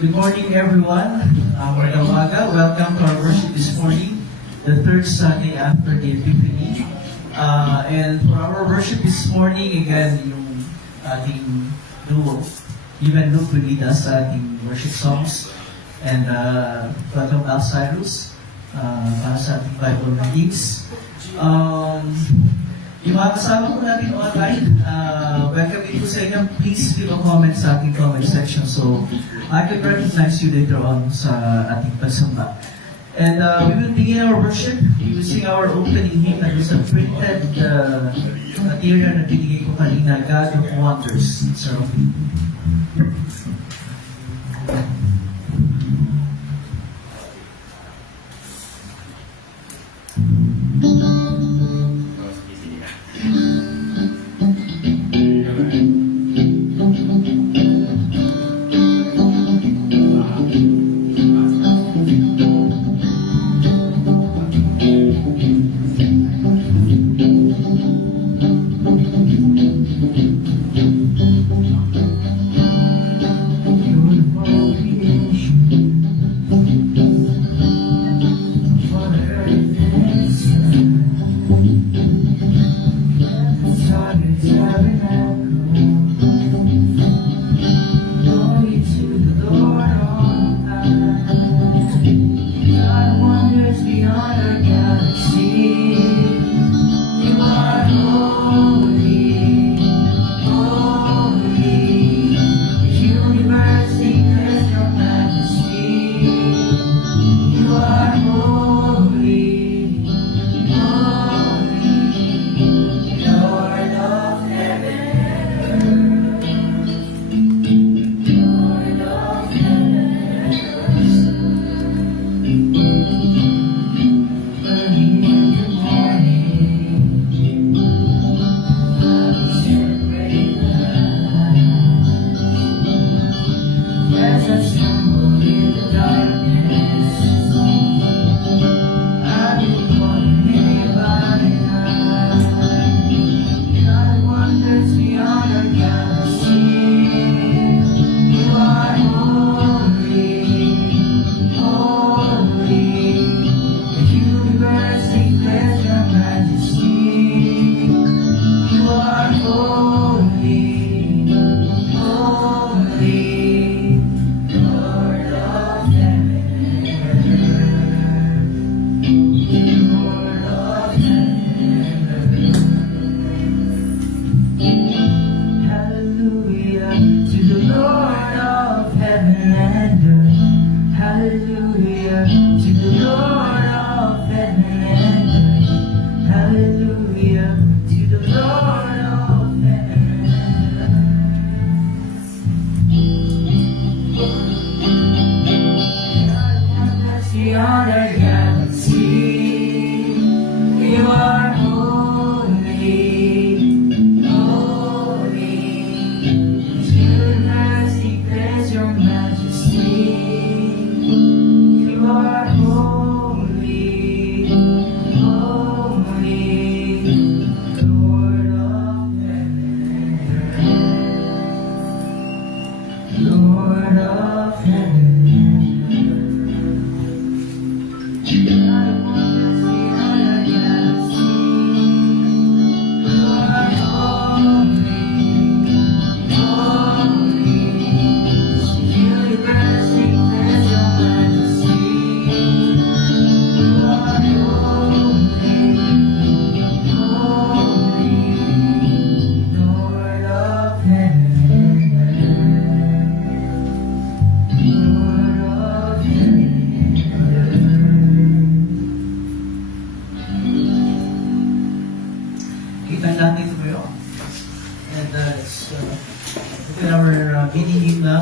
Good morning, everyone. Magandang umaga. Welcome to our worship this morning, the third Sunday after the Epiphany. And for our worship this morning, again, yung ating duo, even Luke will lead us sa ating worship songs. And welcome Al Cyrus para sa ating Bible readings. Yung mga kasama ko natin online, welcome dito sa inyo. Please leave a comment sa ating comment section so I can recognize you later on sa ating pagsamba. And we will begin our worship. We will sing our opening hymn that is a printed material na binigay ko kanina, God of Wonders. So,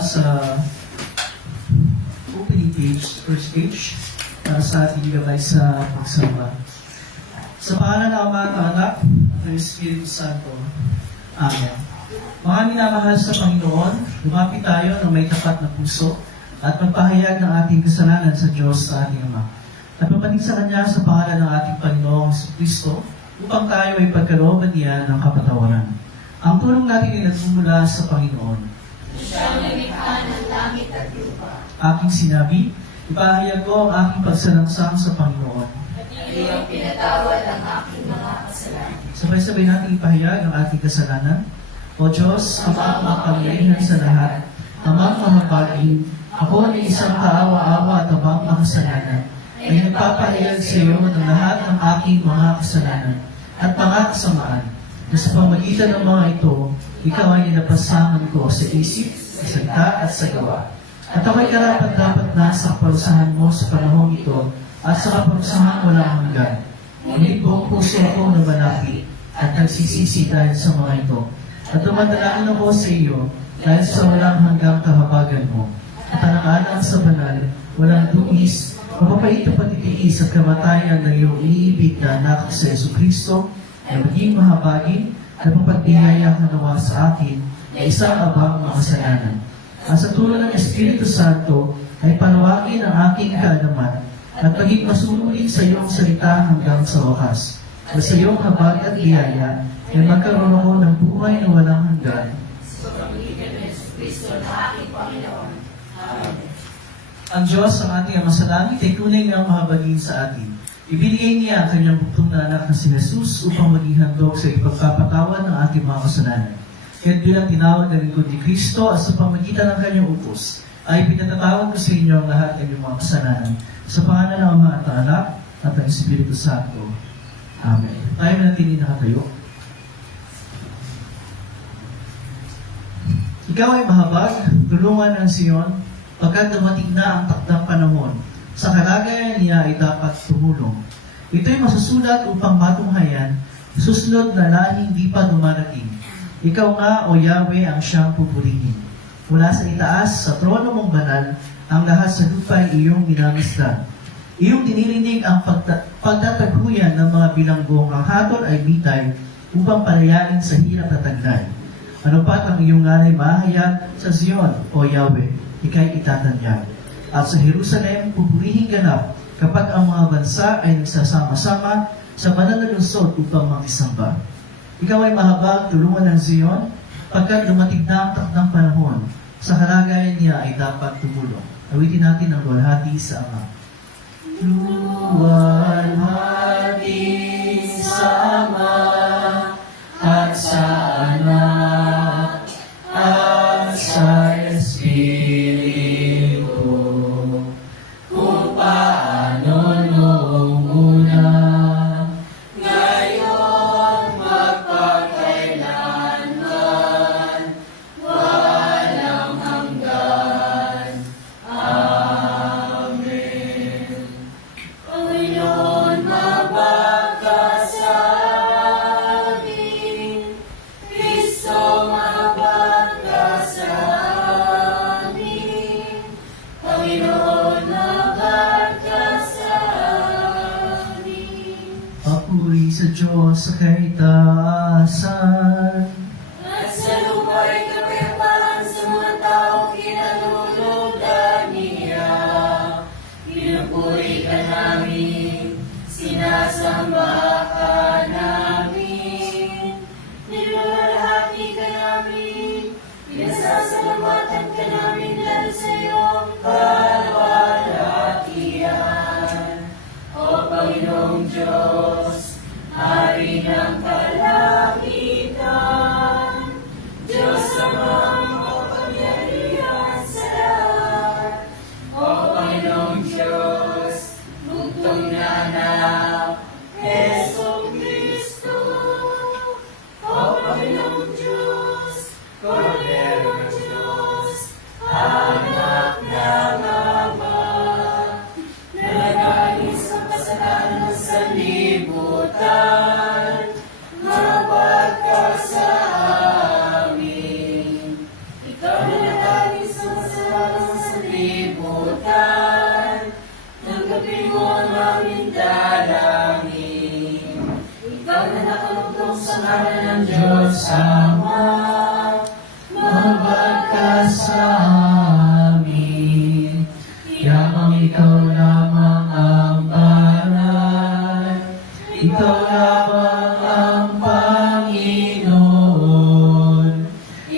sa opening page, first page, para sa ating gabay sa pagsamba. Sa pangalan ng Ama at Anak at ng Espiritu Santo. Amen. Mga minamahal sa Panginoon, lumapit tayo ng may tapat na puso at magpahayag ng ating kasalanan sa Diyos sa ating Ama. At mapanig sa Kanya sa pangalan ng ating Panginoong Kristo upang tayo ay pagkalooban niya ng kapatawaran. Ang tulong natin ay nagmumula sa Panginoon. Siyang lumikha ng langit at lupa. Aking sinabi, ipahayag ko ang aking pagsalangsang sa Panginoon. At iyong pinatawad ang aking mga kasalanan. Sabay-sabay natin ipahayag ang ating kasalanan. O Diyos, Ama ang makapangyarihan sa lahat, Amang mahabagin, ako ay isang kaawa-awa at abang makasalanan, ay nagpapahayag sa iyo ng lahat ng aking mga kasalanan at mga kasamaan. Na sa pamagitan ng mga ito, ikaw ay nilapasangan ko sa isip, sa salita at sa gawa. At ako'y karapat-dapat na sa kaparusahan mo sa panahong ito at sa kaparusahan walang hanggan. Ngunit buong puso ako na malapit at nagsisisi dahil sa mga ito. At dumadalangin ako sa iyo dahil sa walang hanggang kahabagan mo. At alang-alang sa banal, walang dumis, mapapait na pagtitiis at kamatayan ng iyong iniibig na anak sa Yesu Kristo, na maging mahabagin at mapagbiyaya ka nawa sa akin na isang abang makasalanan. At sa tulong ng Espiritu Santo ay panawagin ang aking kaalaman at maging masunurin sa iyong salita hanggang sa wakas. At sa iyong habag at biyaya ay magkaroon ako ng buhay na walang hanggan. Sa pamilya ng Yesu Kristo na aking Panginoon. Amen. Ang Diyos, ang ating Ama sa langit, ay tunay ngang mahabagin sa atin. Ibinigay niya ang kanyang buktong na anak na si Jesus upang maging handog sa ipagpapatawad ng ating mga kasalanan. Kaya't bilang tinawag na lingkod ni Kristo at sa pamagitan ng kanyang utos, ay pinatatawag ko sa inyo ang lahat ng inyong mga kasalanan. Sa pangalan ng Ama at ng Anak at ng Espiritu Santo. Amen. Tayo manatili nakatayo. Ikaw ay mahabag, tulungan ng Sion, pagkat dumating na ang takdang panahon. Sa kalagayan niya ay dapat tumulong. Ito'y masusulat upang matunghayan, susunod na lahing di pa dumarating. Ikaw nga, O Yahweh, ang siyang pupurihin. Mula sa itaas, sa trono mong banal, ang lahat sa lupa ay iyong minamisdan. Iyong dinirinig ang pagtataguyan ng mga bilanggong. Ang hatol ay bitay upang palayain sa hirap at taglay. Ano pat ang iyong nganay mahayag sa Zion, O Yahweh, ikay itatanyag. At sa Jerusalem, pupurihin ganap kapag ang mga bansa ay nagsasama-sama sa banal na lungsod upang makisamba. Ikaw ay mahabag, tulungan ng Zion, pagkat dumating na ang takdang panahon. Sa kalagayan niya ay dapat tumulong. Awitin natin ang luwalhati sa Ama. Luwalhati sa Ama at sa Anak at sa Espiritu, kung paano noong una, ngayon magpakailanman, walang hanggan. Amen. Panginoon,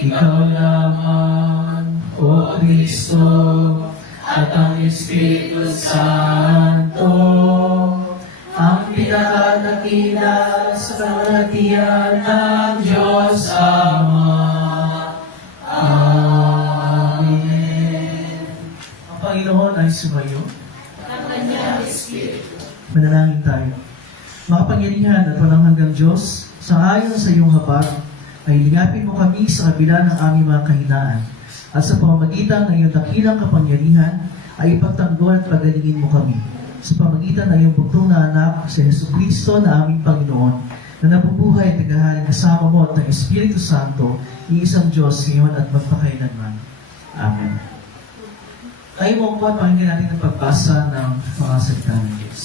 Ikaw lamang, O Kristo, at ang Espiritu Santo, ang pinakadakila sa kalatian ng Diyos Ama. Amen. Ang Panginoon ay sumayo. Ang kanyang Espiritu. Manalangin tayo. Makapangyarihan at walang hanggang Diyos, sa ayon sa iyong habag, ay lingapin mo kami sa kabila ng aming mga kahinaan. At sa pamamagitan ng iyong dakilang kapangyarihan, ay ipagtanggol at pagalingin mo kami. Sa pamamagitan ng iyong bugtong na anak, si Jesucristo na aming Panginoon, na nabubuhay at naghahaling kasama mo at ng Espiritu Santo, iisang Diyos ngayon at magpakailanman. Amen. Tayo mo po at pakinggan natin ang pagbasa ng mga salita ng Diyos.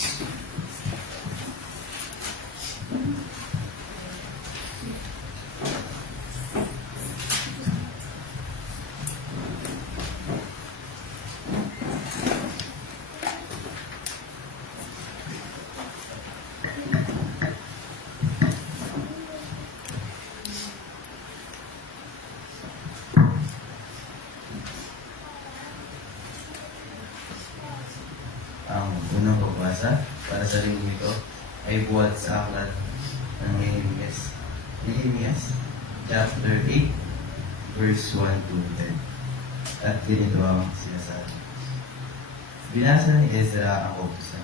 Ang unang pagbasa para sa linggo ito ay buhat sa aklat ng Nehemias chapter 8 verse 1 to 10. At ganito ang sinasabi. Binasa ni Ezra ang kautusan.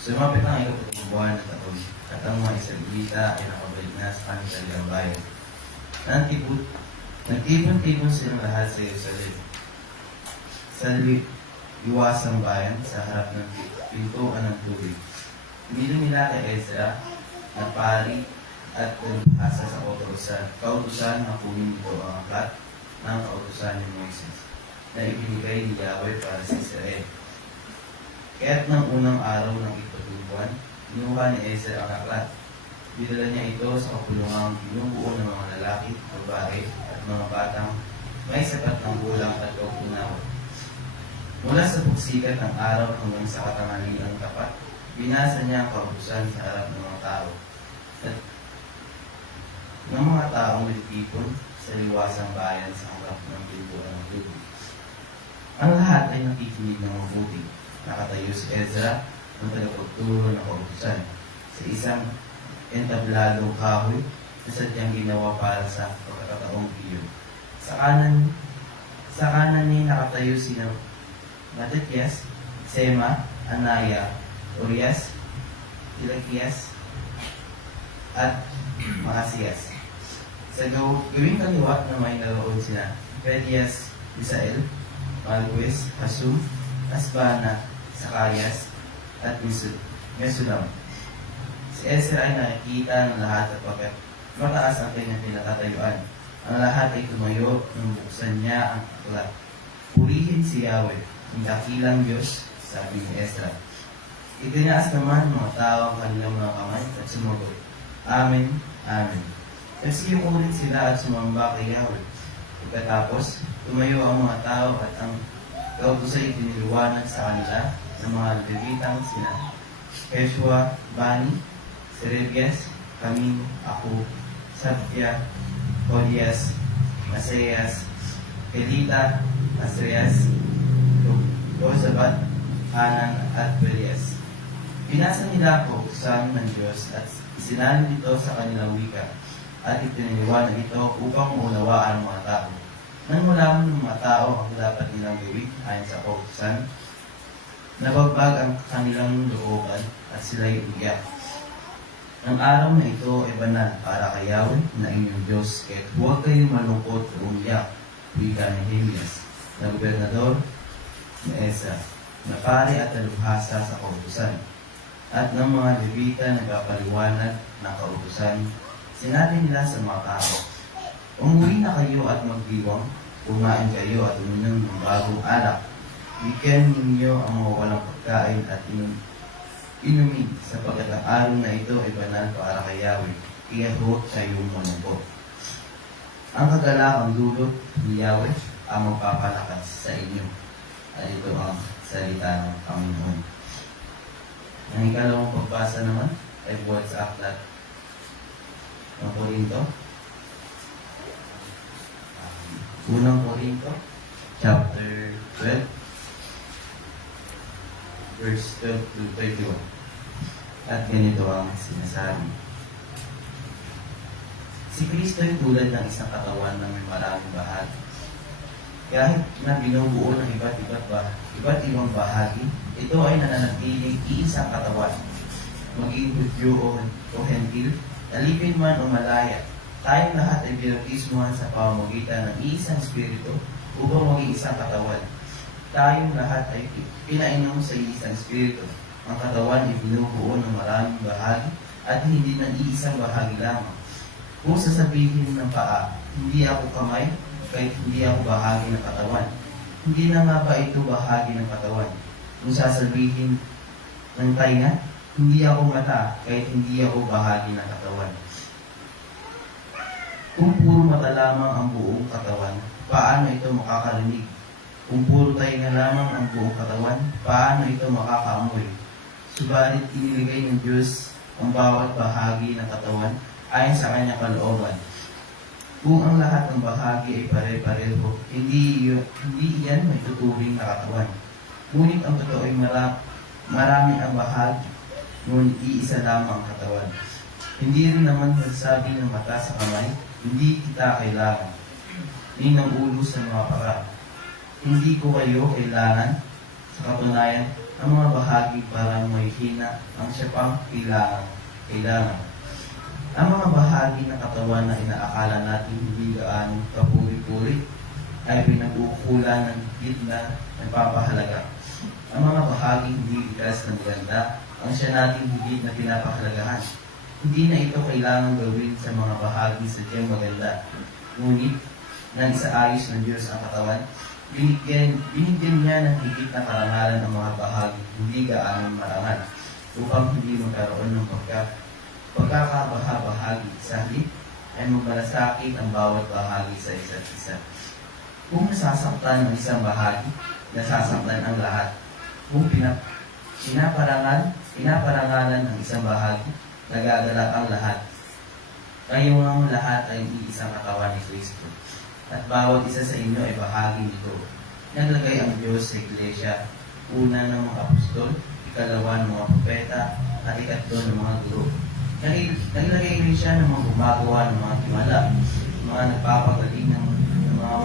Sumapit ang ikapulang buwan ng taon at ang mga Israelita ay nakabalik na sa kanilang bayan. Nagtipon-tipon silang lahat sa Jerusalem. Sa iwasang bayan sa harap ng pintuan ng tubig. Pinili nila kay Ezra na pari at nagpasa sa kautusan na kunin nito ang aklat ng kautusan ni Moises na ibinigay ni Yahweh para sa Israel. Kaya't ng unang araw ng ipatulpuan, kinuha ni Ezra ang aklat. Dinala niya ito sa kapulungang binubuo ng mga lalaki, babae at mga batang may sapat ng gulang at kautunaw. Mula sa pagsikat ng araw hanggang sa katanghaliang tapat, binasa niya ang kautusan sa harap ng mga tao. At ng mga taong nagtipon sa liwasang bayan sa harap ng pintuan ng tubig. Ang lahat ay nakikinig ng mabuti. Nakatayo si Ezra ng tagapagturo ng kautusan sa isang entabladong kahoy na sadyang ginawa para sa pagkakataong iyon. Sa kanan niya nakatayo si Matatias, Sema, Anaya, Urias, Ilakias, at Maasiyas. Sa gawing kaliwa na may naroon sila, Pedias, Misael, Malgues, Hasum, Asbana, Sakarias, at Mesulam. Si Ezra ay nakikita ng lahat at pagkat mataas ang kanyang pinatatayuan. Ang lahat ay tumayo nung buksan niya ang aklat. Purihin si Yahweh, ang dakilang Diyos, sabi ni Ezra. Itinaas naman ng mga tao ang kanilang mga kamay at sumagot, Amen, Amen. Nagsiyukulit sila at sumamba kay Yahweh. Pagkatapos, tumayo ang mga tao at ang kautusan ay tiniliwanag sa kanila ng mga Levitang sina Keshua, Bani, Serebias, Kamin, Aku, Sabtia, Hodias, Masayas, Kelita, Asreas, Josabat, Hanan, at Belias. Pinasa nila ang kautusan ng Diyos at isinalin ito sa kanilang wika at itiniliwanag ito upang maunawaan ang mga tao. Nang malaman ng mga tao ang dapat nilang gawin ayon sa kautusan, nabagbag ang kanilang looban at sila'y umiyak. Ang araw na ito ay banal para kay Yahweh na inyong Diyos, kaya't huwag kayong malungkot o umiyak, wika ni Nehemias, na gobernador ni Ezra, na pari at talubhasa sa kautusan, at ng mga Levita na nagpapaliwanag ng kautusan. Sinabi nila sa mga tao, umuwi na kayo at magdiwang, kumain kayo at uminom ng bagong alak. Bigyan ninyo ang mga walang pagkain at inumin, sapagkat ang araw na ito ay banal para kay Yahweh, kaya huwag kayong malungkot. Ang kagalakang dulot ni Yahweh ang magpapalakas sa inyo. At ito ang salita ng Panginoon. Ang ikalawang pagbasa naman ay buhat sa aklat ng Korinto. Unang Korinto, chapter 12, verse 12 to 31. At ganito ang sinasabi. Si Kristo ay tulad ng isang katawan na may maraming bahagi. Kahit na binubuo ng iba't ibang bahagi, ito ay nananatiling iisang katawan. Maging Hudyo o Hentil, alipin man o malaya, tayong lahat ay binautismuhan sa pamamagitan ng iisang Espiritu upang maging isang katawan. Tayong lahat ay pinainom sa iisang Espiritu. Ang katawan ay binubuo ng maraming bahagi at hindi ng iisang bahagi lamang. Kung sasabihin ng paa, hindi ako kamay, kahit hindi ako bahagi ng katawan. Hindi na nga ba ito bahagi ng katawan? Kung sasabihin ng tainga, hindi ako mata, kahit hindi ako bahagi ng katawan. Kung puro mata lamang ang buong katawan, paano ito makakarinig? Kung puro tainga lamang ang buong katawan, paano ito makakaamoy? Subalit iniligay ng Diyos ang bawat bahagi ng katawan ayon sa kanyang kalooban. Kung ang lahat ng bahagi ay pare-pareho, hindi iyan may tuturing na katawan. Ngunit ang totoo ay marami ang bahagi, ngunit iisa lamang ang katawan. Hindi rin naman nagsabi ng mata sa kamay, hindi kita kailangan. Ni ng ulo sa mga paa. Hindi ko kayo kailangan. Sa katunayan, ang mga bahagi parang may hina ang siya pang kailangan. Ang mga bahagi ng katawan na inaakala natin hindi gaano kapuri-puri ay pinag-uukulan ng higit na nagpapahalaga. Ang mga bahagi hindi likas ng ganda ang siya natin higit na pinapahalagahan. Hindi na ito kailangan gawin sa mga bahagi sadyang maganda. Ngunit, nang isaayos ng Diyos ang katawan, binigyan niya ng higit na karangalan ang mga bahagi hindi gaano marangal upang hindi magkaroon ng pagkakabahabahagi sa halip ay magmalasakit ang bawat bahagi sa isa't isa. Kung nasasaktan ng isang bahagi, nasasaktan ang lahat. Kung pinaparangalan ng isang bahagi, nagagalak ang lahat. Kayong ang lahat ay iisang katawan ni Kristo. At bawat isa sa inyo ay bahagi nito. Naglagay ang Diyos sa Iglesia, una ng mga apostol, ikalawa ng mga propeta, at ikatlo ng mga guro. Naglagay rin siya ng mga gumagawa ng mga timala, mga nagpapagaling ng mga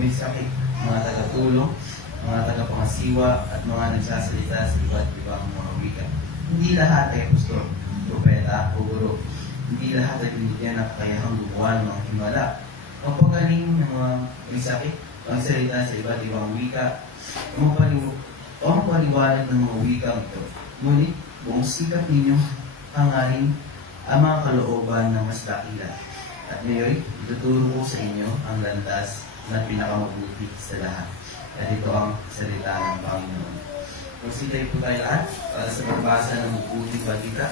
may sakit, mga tagatulong, mga tagapangasiwa, at mga nagsasalita sa iba't ibang mga wika. Hindi lahat ay apostol, propeta, o guro. Hindi lahat ay binigyan ng kakayahang gumawa ng mga himala. Ang pagaling ng mga may sakit, pagsalita sa iba't ibang wika, o ang paliwanag ng mga wikang ito. Ngunit, buong sikap ninyo hangarin ang mga kalooban na mas dakila. At ngayon, ituturo ko sa inyo ang landas na pinakamabuti sa lahat. At ito ang salita ng Panginoon. Magsitay po tayo lahat para sa pagbasa ng mabuting balita.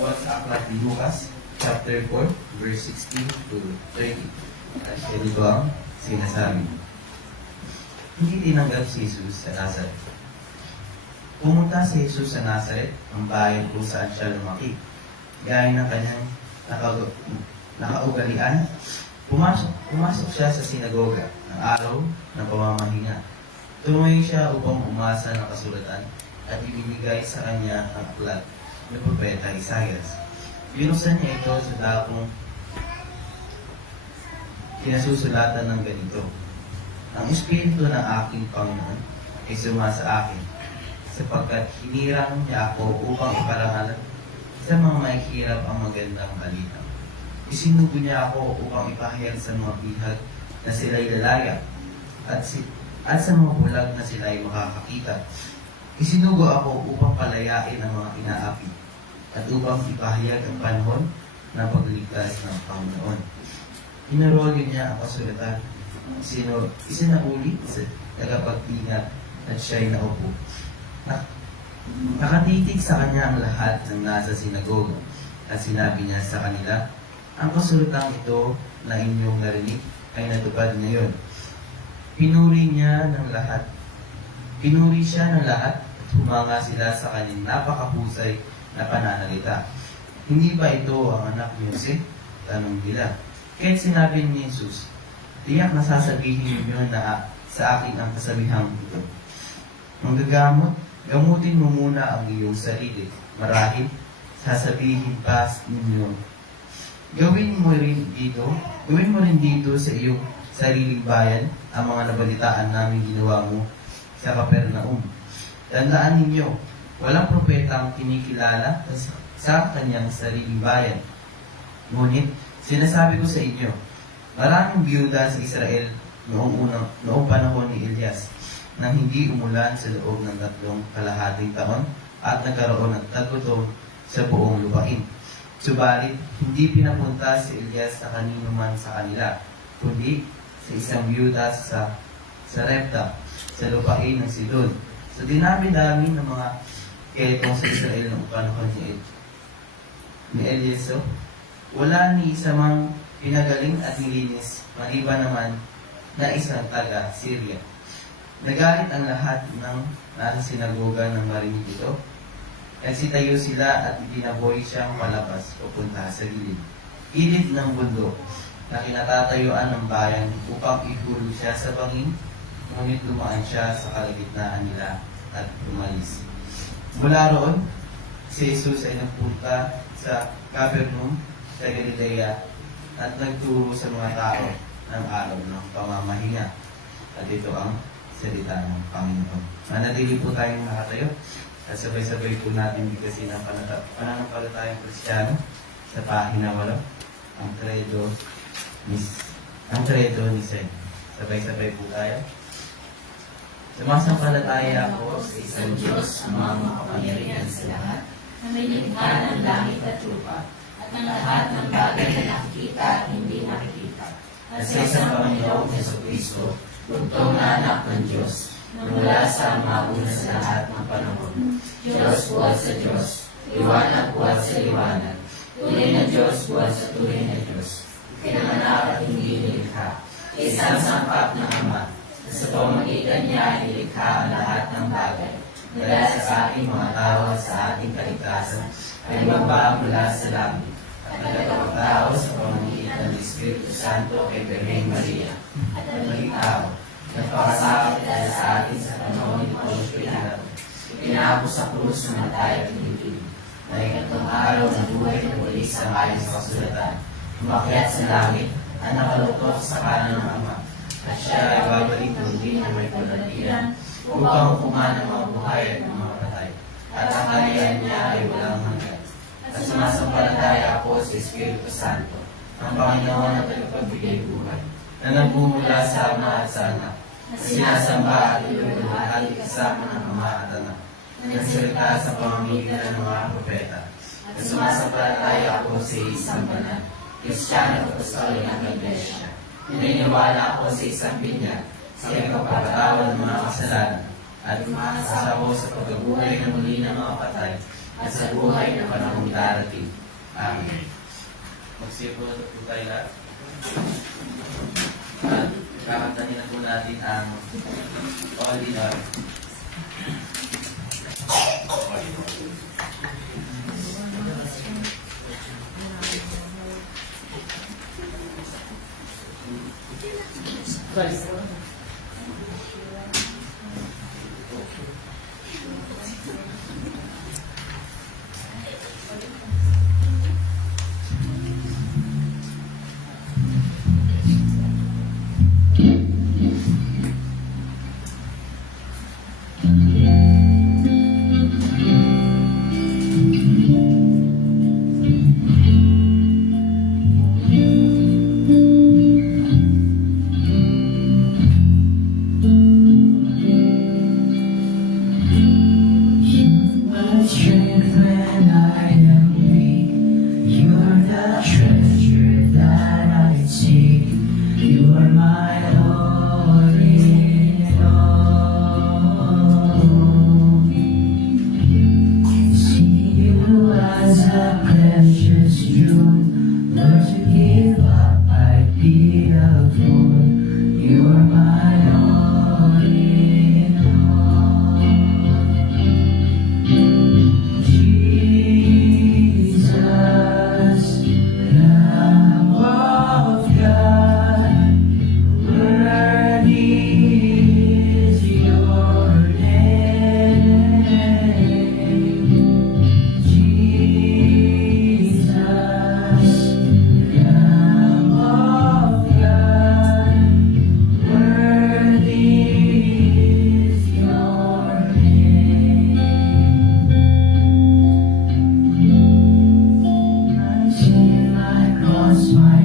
Sa aklat ni Lucas, chapter 4, verse 16 to 30. At ito ang sinasabi. Hindi tinanggap si Jesus sa Nazareth. Pumunta si Jesus sa Nazareth, ang bayan kung saan siya lumaki. Gaya ng kanyang nakaugalian, pumasok siya sa sinagoga ng araw ng pamamahinga. Tumayo siya upang umasa ng kasulatan at ibinigay sa kanya ang aklat ng propeta Isaias. Binuksan niya ito sa dakong kinasusulatan ng ganito. Ang Espiritu ng aking Panginoon ay sumasa akin, sapagkat hinirang niya ako upang iparangalan sa mga mahihirap ang magandang balita. Isinugo niya ako upang ipahayag sa mga bihag na sila'y lalaya at sa mga bulag na sila'y makakakita. Isinugo ako upang palayain ang mga inaapi at upang ipahayag ang panahon ng pagligtas ng Panginoon. Inarolyo niya ang kasulatan, isinauli sa tagapagtinga at siya'y naupo. Nakatitig sa kanya ang lahat ng nasa sinagoga at sinabi niya sa kanila, ang kasulutang ito na inyong narinig ay natupad ngayon. Pinuri siya ng lahat at humanga sila sa kanyang napakahusay na pananalita. Hindi ba ito ang anak ni Jose? Tanong nila. Kahit sinabi ni Jesus, tiyak na sasabihin ninyo na sa akin ang kasabihang ito. Gamutin mo muna ang iyong sarili. Marahil, sasabihin pa ninyo, gawin mo rin dito sa iyong sariling bayan ang mga nabalitaan namin ginawa mo sa Capernaum. Tandaan ninyo, walang propetang kinikilala sa kanyang sariling bayan. Ngunit, sinasabi ko sa inyo, maraming biyuda sa Israel noong panahon ni Elias nang hindi umulan sa loob ng 3 taon at nagkaroon ng tagutong sa buong lupain. Subalit, hindi pinapunta si Elias sa kanino man sa kanila, kundi sa isang biyuda sa Sarepta, sa lupain ng Sidon. Sa dinami-dami ng mga keretong sa Israel noong panahon ni Elias, wala ni isa mang pinagaling at nilinis, maliban naman na isang taga-Syria. Nagalit ang lahat ng nasa sinagoga ng marinig ito. Nagsitayo sila at ibinaboy siyang palabas papunta sa gilid ng bundok na kinatatayuan ng bayan upang ihulog siya sa bangin, ngunit dumaan siya sa kalagitnaan nila at umalis. Mula roon, si Jesus ay nagpunta sa Capernaum sa Galilea at nagturo sa mga tao ng araw ng pamamahinga. At ito ang salita ng Panginoon. Manatili po tayong nakatayo at sabay-sabay po natin bigkasin ang pananampalatayang Kristiyano sa pahina 8, ang kredo ni Sen. Sabay-sabay po tayo. Sumasampalataya ako sa isang Diyos ang mga makapangyarihan sa lahat, na may likha ng langit at lupa, at ng lahat ng bagay na nakikita at hindi nakikita. At sa isang Panginoong Jesucristo, bugtong na anak ng Diyos, na mula sa mauna sa lahat ng panahon. Diyos buhat sa Diyos, liwanag buhat sa liwanag, tunay na Diyos buhat sa tunay na Diyos. Pinanganak at hindi nilikha, isang sangkap ng Ama, na sa pamamagitan niya nilikha ang lahat ng bagay. Dahil sa ating mga tao at sa ating kaligtasan, ay lumaba mula sa langit, at nagkatao sa pamamagitan ng Espiritu Santo kay Birheng Maria, at naging tao, nagpakasakit dahil sa atin sa panahon ni Poncio Pilato. Ipinako sa krus ng matay at pinipili, na ikatlong araw na buhay na muli sa ayon sa kasulatan, umakyat sa langit at nakalutok sa kanan ng Ama, at siya ay babalik muli na may kalatian upang hukuman ang mga buhay at ng mga patay. At ang kaharian niya ay walang hanggan. At sumasampalataya ako sa Espiritu Santo, ang Panginoon at tagapagbigay buhay, na nagbumula sa Ama at sa Anak, na sinasamba at iluluhati kasama ng Ama at Anak, na nagsalita sa pamamagitan ng mga propeta. At sumasampalataya ako sa isang banal, Kristiyano Apostolik ng Iglesia. Naniniwala ako sa isang binyag, sa ipagpapatawad ng mga kasalanan, at umaasa ako sa pagkabuhay na muli ng mga patay, at sa buhay na panahong darating. Amen. Magsipon po tayo lahat. At kakantahin na po natin ang Ordinary.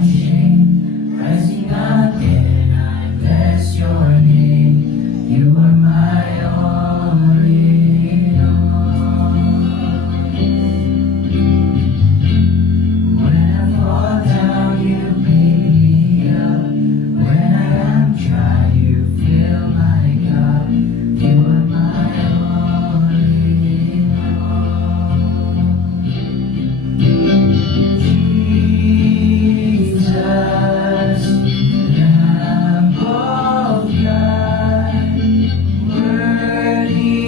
shame. Rising again, I bless your name. You are my all in all. When I fall down, you pick me up. When I am dry, you fill my cup. You are my all in all. Jesus, Lamb of God, worthy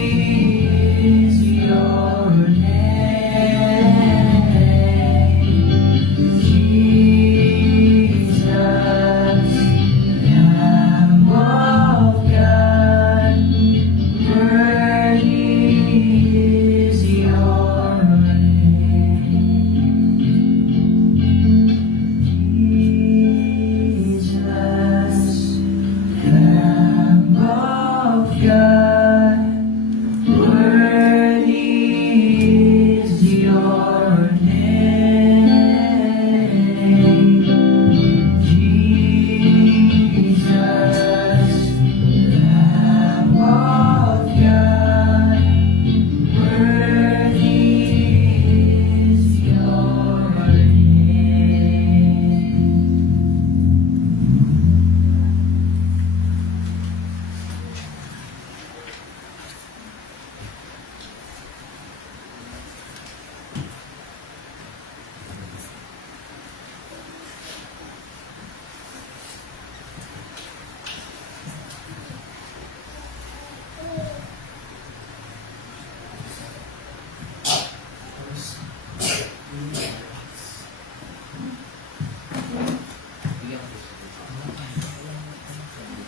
is your name. Jesus, Lamb of God, worthy is your name. Jesus, Lamb of God, worthy is your name. Jesus, Lamb of God, worthy is your name.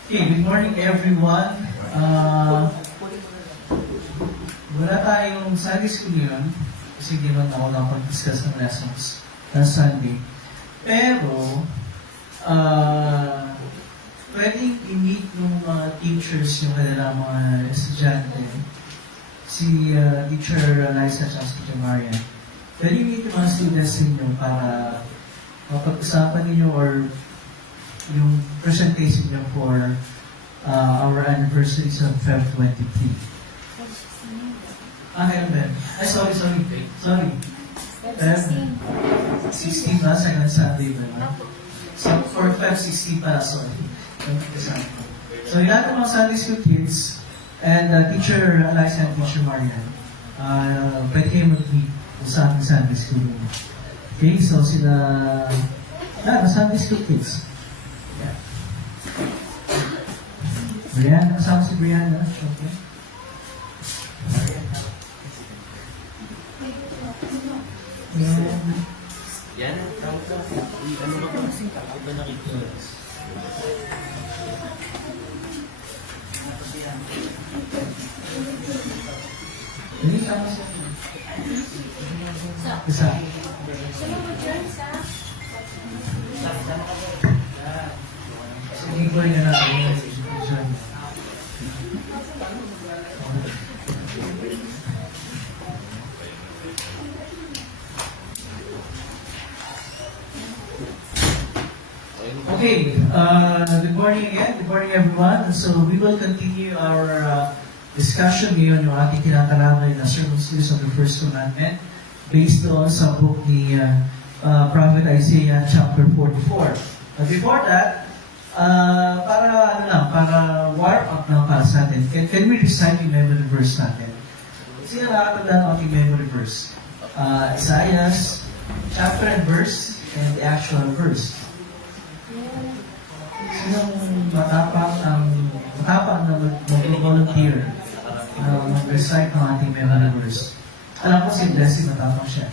Okay, good morning everyone. Wala tayong Sunday school yun kasi di naman ako nakapag-discuss ng lessons na Sunday. Pero, pwedeng i-meet ng mga teachers yung kanilang mga estudyante. Si Teacher Liza at Teacher Marian. Pwede i-meet yung mga students ninyo para mapag-usapan ninyo or yung presentation niyo for our anniversary sa Feb 23. Kailan ba? Ay, sorry. Feb 16 ba? Second Sunday ba? So, for Feb 16 pala, sorry. So, yung lahat ng mga Sunday School kids and Teacher Eliza and Teacher Marian, pwede kayo mag-meet sa ating Sunday School. Okay, so sila, Sunday School kids. Brianna, kasama si Brianna. Okay. Yan, tawag ka. Ano ba ka? Ako ba nakikita? Ini sama siya. Isa. Sige ko rin na natin. Okay, good morning again. Good morning everyone. So we will continue our discussion ngayon yung ating tinatalakay na sermon series on the First Commandment based on sa book ni Prophet Isaiah chapter 44. But before that, para warm up na para sa atin, can we recite yung memory verse natin? Sino nakakatanda ng ating memory verse? Isaiah chapter and verse and the actual verse. Sinong matapang na mag-volunteer na mag-recite ng ating memory verse? Alam ko si Blessing matapang siya.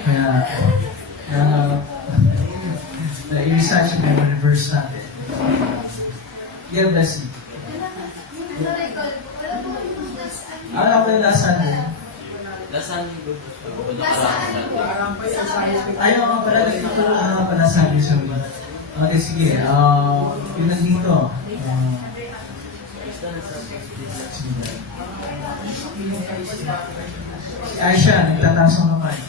Kaya, i-recite yung memory verse natin. Yeah, Blessing. Alam ko yung last Sunday. Last Sunday ko. Ayaw nga pala, dito ko pala Sunday, sorry. Okay, sige. Yun lang dito. Ay siya, nagtataas ang kamay.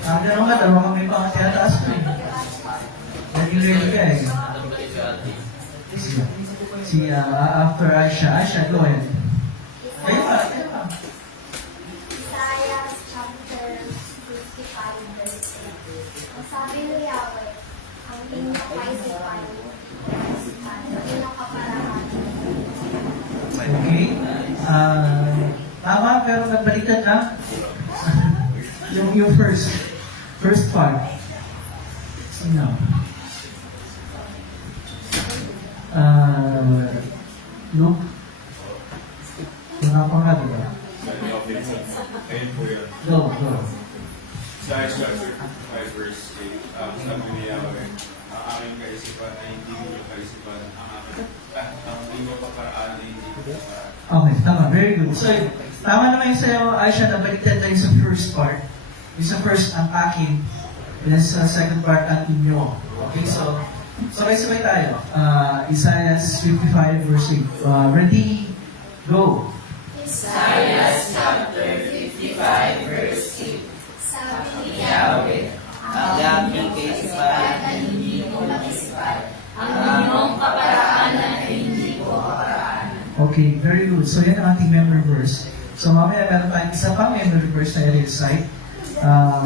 Ganun ka, dalawa kami pa ang tinataas ko eh. naging ready ka eh. Si after Aisha, go ahead. Kayo ba? Isaiah chapter 55 verse 8. Ang sabi ni Yahweh, ang inyong kaisipan, ang inyong kaparaan. Okay. Tama, pero nagbaliktad na. yung first part. Sino? Luke? Wala pa nga, diba? Ayun po yun. Go. Sa chapter 5 verse 8, sabi ni Yahweh, ang aking kaisipan ay hindi mo kaisipan, ang inyong paparaan ay hindi mo paparaan. Okay, tama. Very good. So, tama naman yung sa'yo, Aisha, nabaliktad tayo sa first part. Yung sa first, ang akin. Then sa second part, ang inyo. Okay, so sabay-sabay tayo. Isaiah 55 verse 8. Ready? Go. Isaiah chapter 55 verse 8. Sabi ni Yahweh, Ang aking kaisipan ay hindi mo makisipan. Ang inyong kaparaanan ay hindi ko kaparaanan. Okay, very good. So yan ang ating memory verse. So mamaya meron tayong isa pang memory verse na i-recite.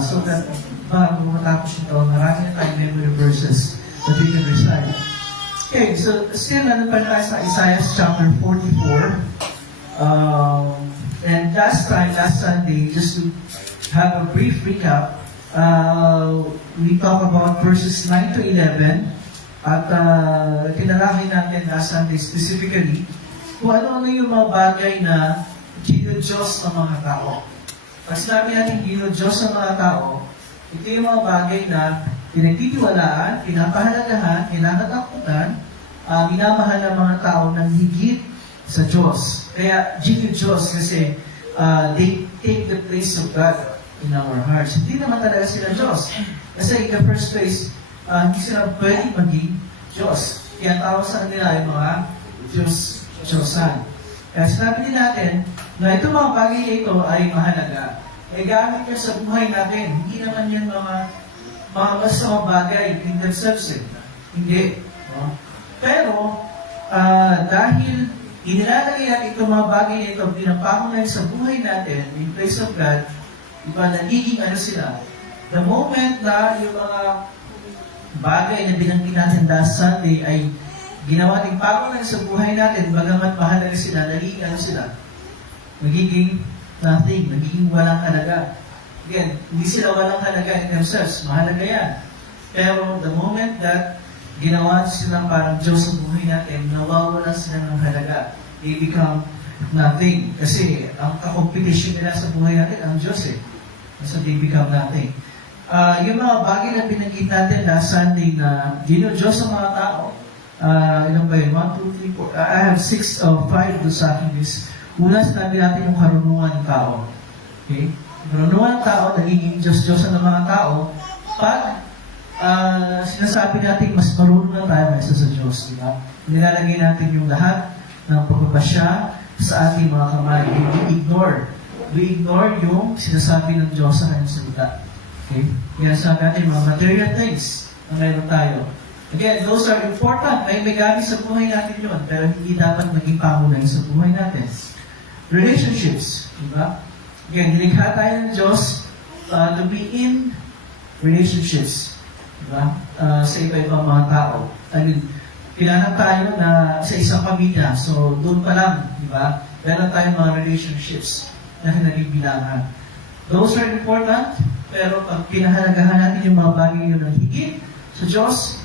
So that bago matapos ito, marami na tayong memory verses that we can recite. Okay, so still nandun pa tayo sa Isaiah chapter 44. And last Sunday, just to have a brief recap, we talk about verses 9 to 11 at tinalakay natin last Sunday specifically kung ano-ano yung mga bagay na ginudiyos ng mga tao. Pag sinabi natin ginudiyos ng mga tao, ito yung mga bagay na pinagtitiwalaan, pinapahalagahan, kinakatakutan, minamahal ng mga tao ng higit sa Diyos. Kaya ginudiyos kasi they take the place of God in our hearts. Hindi naman talaga sila Diyos. Kasi in the first place, hindi sila pwede maging Diyos. Kaya tawag sa kanila ay mga Diyosan. Kaya sinabi din natin na itong mga bagay na ito ay mahalaga. Ay gamit nyo sa buhay natin. Hindi naman yan mga basta mga bagay in themselves. Hindi. No? Pero, dahil inilalagay natin itong mga bagay na ito, pinapakunan sa buhay natin, in place of God, iba nagiging ano sila. The moment na yung mga bagay na binanggit natin last Sunday ay ginawa din pakunan sa buhay natin, bagamat mahalaga sila, nagiging ano sila? Magiging nothing, magiging walang halaga. Again, hindi sila walang halaga in themselves, mahalaga yan. Pero the moment that ginawa silang parang Diyos sa buhay natin, nawawala sila ng halaga. They become nothing. Kasi ang competition nila sa buhay natin, ang Diyos eh. So they become nothing. Yung mga bagay na binanggit natin last Sunday na Diyos sa mga tao, ilan ba yun? 1, 2, 3, 4. I have 5 doon sa akin is, una sinabi natin yung karunungan ng tao. Okay? Karunungan ng tao, nagiging Diyos-Diyosan ng mga tao, pag sinasabi natin mas marunong na tayo kaysa sa Diyos. Diba? Nilalagay natin yung lahat ng pagpapasya sa ating mga kamay. We ignore yung sinasabi ng Diyos sa kanyang salita. Okay? Kaya sabi natin, mga material things na mayroon tayo. Again, those are important. May gamit sa buhay natin yun, pero hindi dapat maging pangunan sa buhay natin. Relationships. Diba? Again, nilikha tayo ng Diyos to be in relationships. Diba? Sa iba-ibang mga tao. I mean, kailangan tayo na sa isang pamilya. So, doon pa lang, di ba? Meron tayong mga relationships na nagbibilangan. Those are important, pero pag pinahalagahan natin yung mga bagay yun ng higit sa Diyos,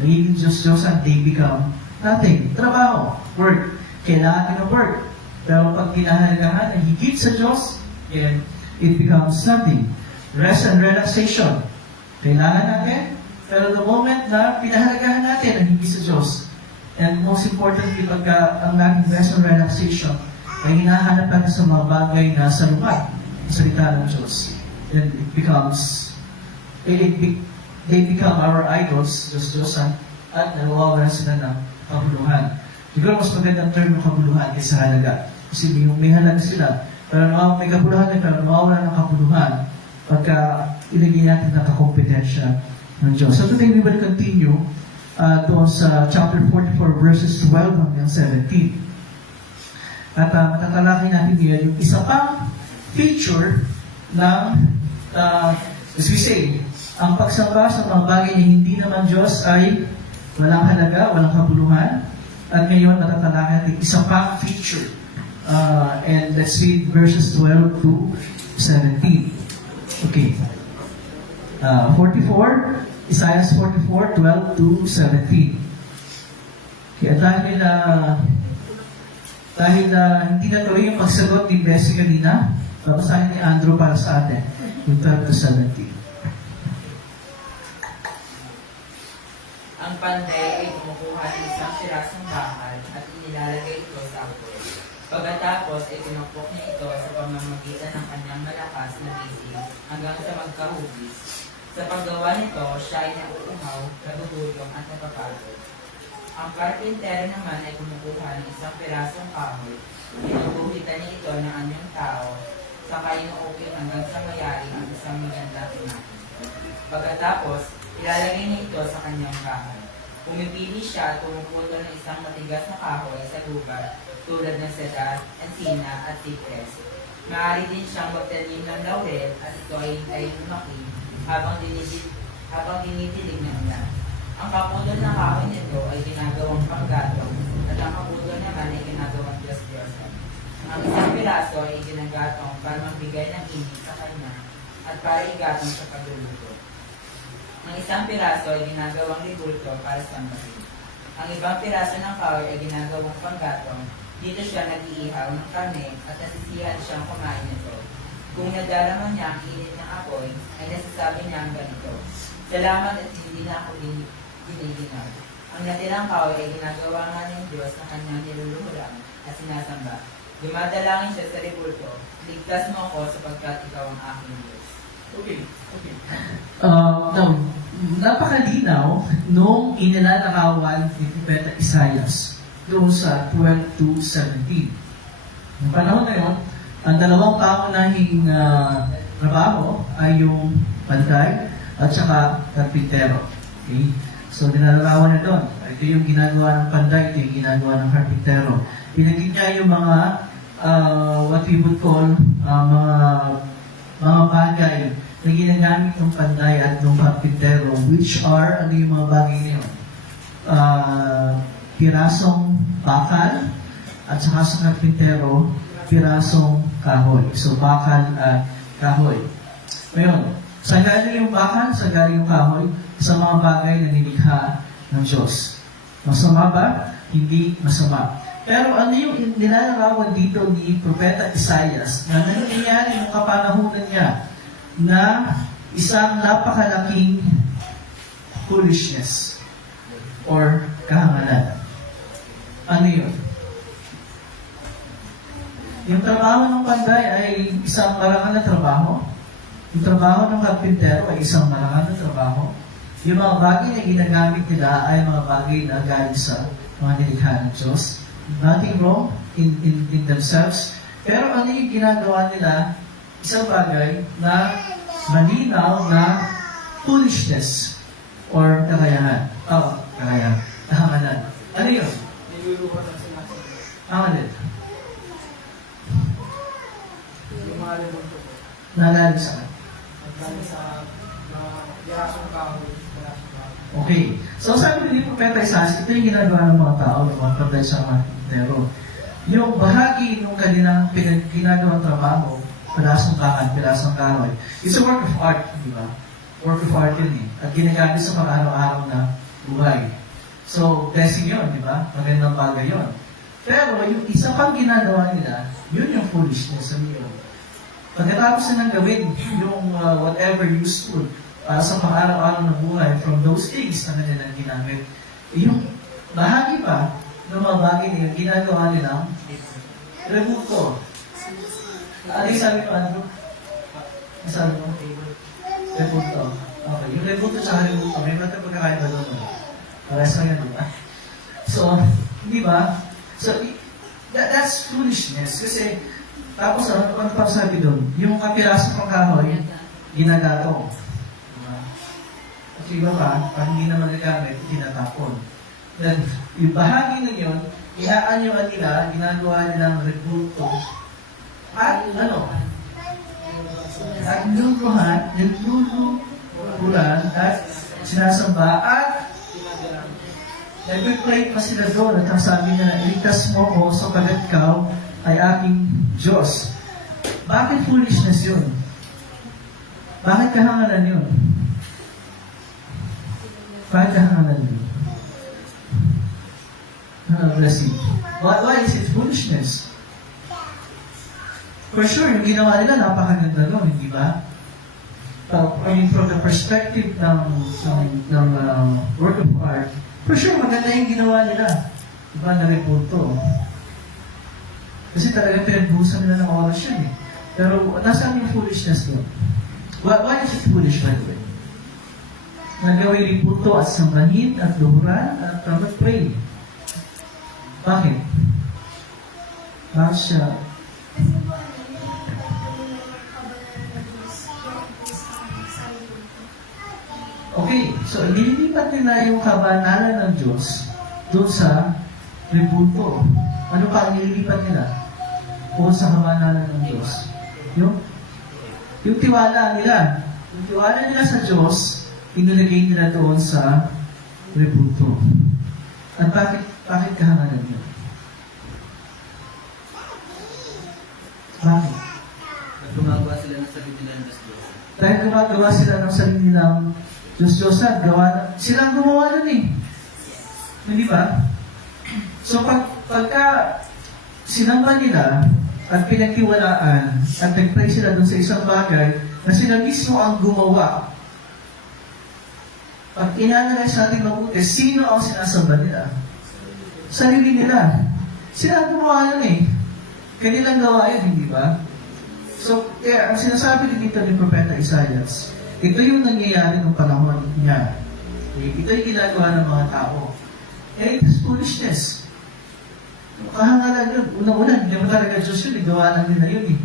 nagiging Diyos-Diyosan, they become nothing. Trabaho, work. Kailangan ng work. Pero pag pinahalagahan ng higit sa Diyos, then it becomes nothing. Rest and relaxation. Kailangan natin, pero the moment na pinahalagahan natin ang higit sa Diyos, and most importantly, pagka ang nating rest and relaxation, ay hinahanap natin sa mga bagay na sa lugar, sa salita ng Diyos. Then it becomes, they become our idols, Diyos-Diyosan, at nawawala sila ng kabuluhan. Siguro mas magandang term ng kabuluhan kaysa halaga. Kasi may halaga sila. Pero may kabuluhan na, pero nawawala ng kabuluhan pagka ilagay natin na kakompetensya ng Diyos. So today we will continue doon sa chapter 44 verses 12 hanggang 17. At matatalakay natin ngayon yung isa pang feature ng, as we say, ang pagsamba sa mga bagay na hindi naman Diyos ay walang halaga, walang kabuluhan. At ngayon matatalakay natin isa pang feature. And let's read verses 12 to 17. Okay. 44, Isaiah 44, 12 to 17. Kaya dahil hindi natuloy yung pagsagot ni Bessie kanina, babasahin ni Andrew para sa atin, yung 12 to 17. Ang panday ay kumukuha ng isang sirasong bakal at inilalagay ito sa apoy. Pagkatapos ay pinupok niya ito sa pamamagitan ng kanyang malakas na bisig hanggang sa magkahugis. Sa paggawa nito, siya ay nauuhaw, nagugulong at napapagod. Ang karpintero naman ay kumukuha ng isang pirasong kahoy, pinuguhitan niya ito ng anyong tao, saka inuukit hanggang sa mayari ang isang magandang imahe. Pagkatapos, ilalagay niya ito sa kanyang kahoy. Pumipili siya at pumuputo ng isang matigas na kahoy sa lugar tulad ng cedar, encina at cypress. Maaari din siyang magtanim ng laurel at ito ay lumaki habang dinidilig ng ulan. Ang kaputol ng kahoy nito ay ginagawang panggatong at ang kaputol naman ay ginagawang Diyos-Diyosan. Ang isang piraso ay ginagatong para magbigay ng init sa kanya at para igatong sa pagluluto. Ang isang piraso ay ginagawang libulto para sa sambahin. Ang ibang piraso ng kahoy ay ginagawang panggatong. Dito siya nag-iihaw ng karne at nasisiyahan siyang kumain nito. Kung nadalaman niya ang init ng apoy, ay nasasabi niya ang ganito, "Salamat at hindi na ako giniginaw." Ang natirang kahoy ay ginagawa nga ng Diyos na kanyang niluluhuran at sinasamba. Dumadalangin siya sa rebulto, "Ligtas mo ako sapagkat ikaw ang aking Diyos." Okay. Now, napakalinaw nung inilalakawan ni Propeta Isaias doon sa 12 to 17. Noong panahon na yun, ang dalawang pangunahing trabaho ay yung panday at saka karpintero. Okay? So, nilalarawan na doon. Ito yung ginagawa ng panday, ito yung ginagawa ng karpintero. Pinagin niya yung mga what we would call mga bagay na ginagamit ng panday at ng karpintero, which are, ano yung mga bagay na yun? Pirasong bakal at saka sa karpintero, pirasong kahoy. So, bakal at kahoy. Ngayon, saan galing yung bakal, saan galing yung kahoy? Sa mga bagay na nilikha ng Diyos. Masama ba? Hindi masama. Pero ano yung nilalarawan dito ni Propeta Isaias na nangyayari yung kapanahunan niya na isang napakalaking foolishness or kahangalan. Ano yun? Yung trabaho ng panday ay isang marangal na trabaho. Yung trabaho ng karpintero ay isang marangal na trabaho. Yung mga bagay na ginagamit nila ay mga bagay na galing sa mga nilikha ng Diyos. Nothing wrong in themselves. Pero ano yung ginagawa nila? Isang bagay na malinaw na foolishness or kakayahan. Kakayahan. Kahangalan. Ano yun? Niluluhan ng sila. Kahangalan. Yung mga lemon ko. Naalala sa akin. Nagdali sa pirasong kahoy. Okay. So sabi ni Propeta Isaias, ito yung ginagawa ng mga tao, ng mga patay sa mga karpintero. Yung bahagi ng kanilang ginagawang trabaho, pirasong bakal, pirasong kahoy, it's a work of art, di ba? Work of art yun eh. At ginagamit sa mga araw-araw na buhay. So, blessing yun, di ba? Magandang bagay yun. Pero yung isa pang ginagawa nila, yun yung foolishness. Pagkatapos na gawin yung whatever useful para sa pang-araw-araw na buhay from those things na kanilang ginamit, yung bahagi pa ng mga bagay na yung ginagawa nilang rebuto. Ano yung sabi ko, Andrew? Ang sabi mo? Rebuto. Okay. Yung rebuto sa rebuto, may mata pagkakaiba doon. Pares lang yan, di ba? So, di ba? So, that's foolishness. Kasi, tapos ano pa sabi doon? Yung kapiraso ng kahoy, ginagatong. At So iba pa, pag hindi na magagamit, tinatapon. Then, yung bahagi na yun, inaanyuan nila, ginagawa nilang rebulto. At ano? At niluluhan at sinasamba at nag-pray pa sila doon at ang sabi na, iligtas mo ko sapagat ikaw ay aking Diyos. Bakit foolishness yun? Bakit kahangalan yun? Bakit kahangalan yun? Bless you. Why is it foolishness? For sure, yung ginawa nila, napakaganda nun, hindi ba? I mean, from the perspective ng work of art, for sure, maganda yung ginawa nila. Diba, na-reporto. Kasi talagang pinagbuhusan nila ng oras yun eh. Pero, nasaan yung foolishness doon? Why is it foolish, by the way? Nagawin reporto at sambahin at luhuran at mag-pray. Bakit? Bakit siya? Kasi po, yung kabalan na Diyos, sa Okay, so nililipat nila yung kabanalan ng Diyos doon sa rebuto. Ano pa ang nililipat nila? O sa kabanalan ng Diyos? Yung tiwala nila. Yung tiwala nila sa Diyos, inilagay nila doon sa rebuto. At bakit kahangalan yun? Bakit? Gumagawa sila ng sarili nilang Diyos-Diyos. Dahil gumagawa sila ng sarili nilang Diyos-Diyosan, silang gumawa nun eh. Hindi ba? So pagka sinamba nila at pinagtiwalaan at nag-pray sila dun sa isang bagay na sila mismo ang gumawa, pag inanalyze natin mabuti, sino ang sinasamba nila? Sarili nila. Sila ang gumawa nun eh. Kanilang gawa yun, hindi ba? So, kaya ang sinasabi din dito ni Propeta Isaias, ito yung nangyayari ng panahon niya. Ito yung ginagawa ng mga tao. Eh, it is foolishness. Kahangalan yun. Una-una, hindi naman talaga Diyos yun. Gawa lang nila yun eh.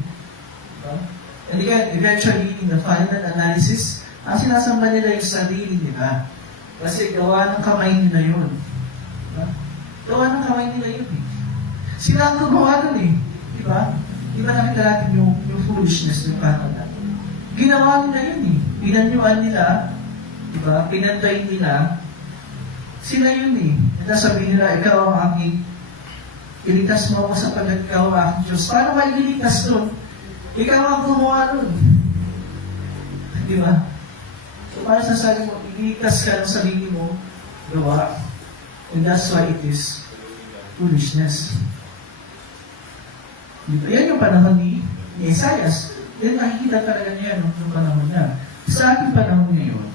And again, eventually, in the final analysis, ang sinasamba nila yung sarili nila. Kasi gawa ng kamay nila yun. Gawa ng kamay nila yun eh. Sila ang gumawa nun eh. Diba? Diba nakita natin yung foolishness ng kahangalan? Ginawa nila yun eh. Pinanyuan nila, diba? Pinantay nila. Sila yun eh. At sabihin nila, ikaw ang aking, iligtas mo ako sa ikaw ang aking Diyos. Paano ba ililigtas nun? Ikaw ang gumawa nun. Diba? So, para sasabi mo, iligtas ka ng sarili mo, gawa. And that's why it is foolishness. Diba? Yan yung panahon ni Isaias. Then nakikita talaga niya nung panahon niya. Sa ating panahon ngayon,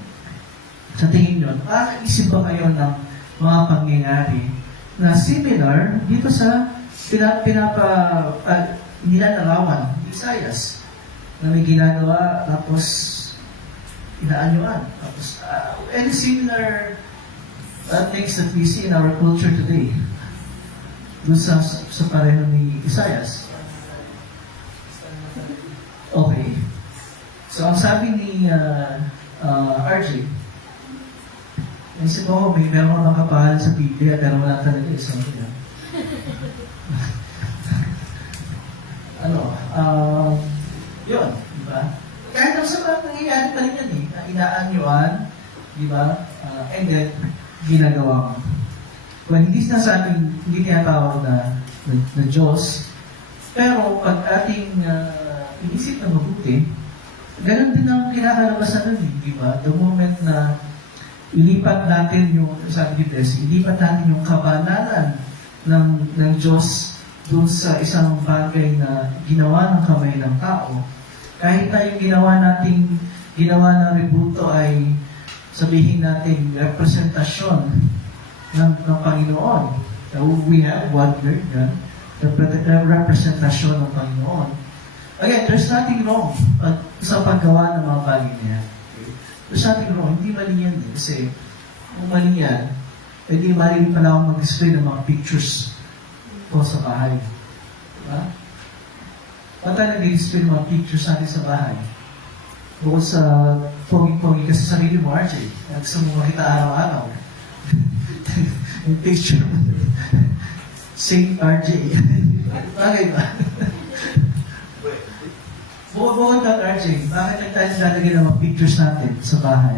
sa tingin nyo, nakakaisip ba kayo ng mga pangyayari na similar dito sa nilalarawan ni Isaias na may ginagawa tapos inaanyuan. Tapos, any similar things that we see in our culture today doon sa pareho ni Isaias. Okay. So, ang sabi ni RJ, naisip ko, meron bang kapahal sa Biblia, pero wala talaga isang ito. Yun, di ba? Kahit ang sa nangyayari pa rin yan eh, na inaanyuan, di ba? And then, ginagawa mo. Well, hindi sinasabing, hindi tinatawag na Diyos, pero pag ating inisip na mabuti, ganun din ang kinakalabasan nun, di ba? The moment na ilipat natin yung, sabi ni Blessing, ilipat natin yung kabanalan ng Diyos doon sa isang bagay na ginawa ng kamay ng tao. Kahit na yung ginawa ng rebuto ay sabihin natin representasyon ng Panginoon. We have one word yan, representasyon ng Panginoon. Again, there's nothing wrong sa paggawa ng mga bagay na yan. There's nothing wrong. Hindi mali yan. Kasi kung mali yan, hindi mali pala akong mag-display ng mga pictures ko sa bahay. Diba? Ba't tayo nag-display ng mga pictures natin sa bahay? Bukod sa pogi-pogi ka sa sarili mo, RJ. Gusto mo makita araw-araw. Yung picture mo. Saint RJ. Bagay ba? Bukod ng RJ, bakit lang tayo lalagay ng mga pictures natin sa bahay?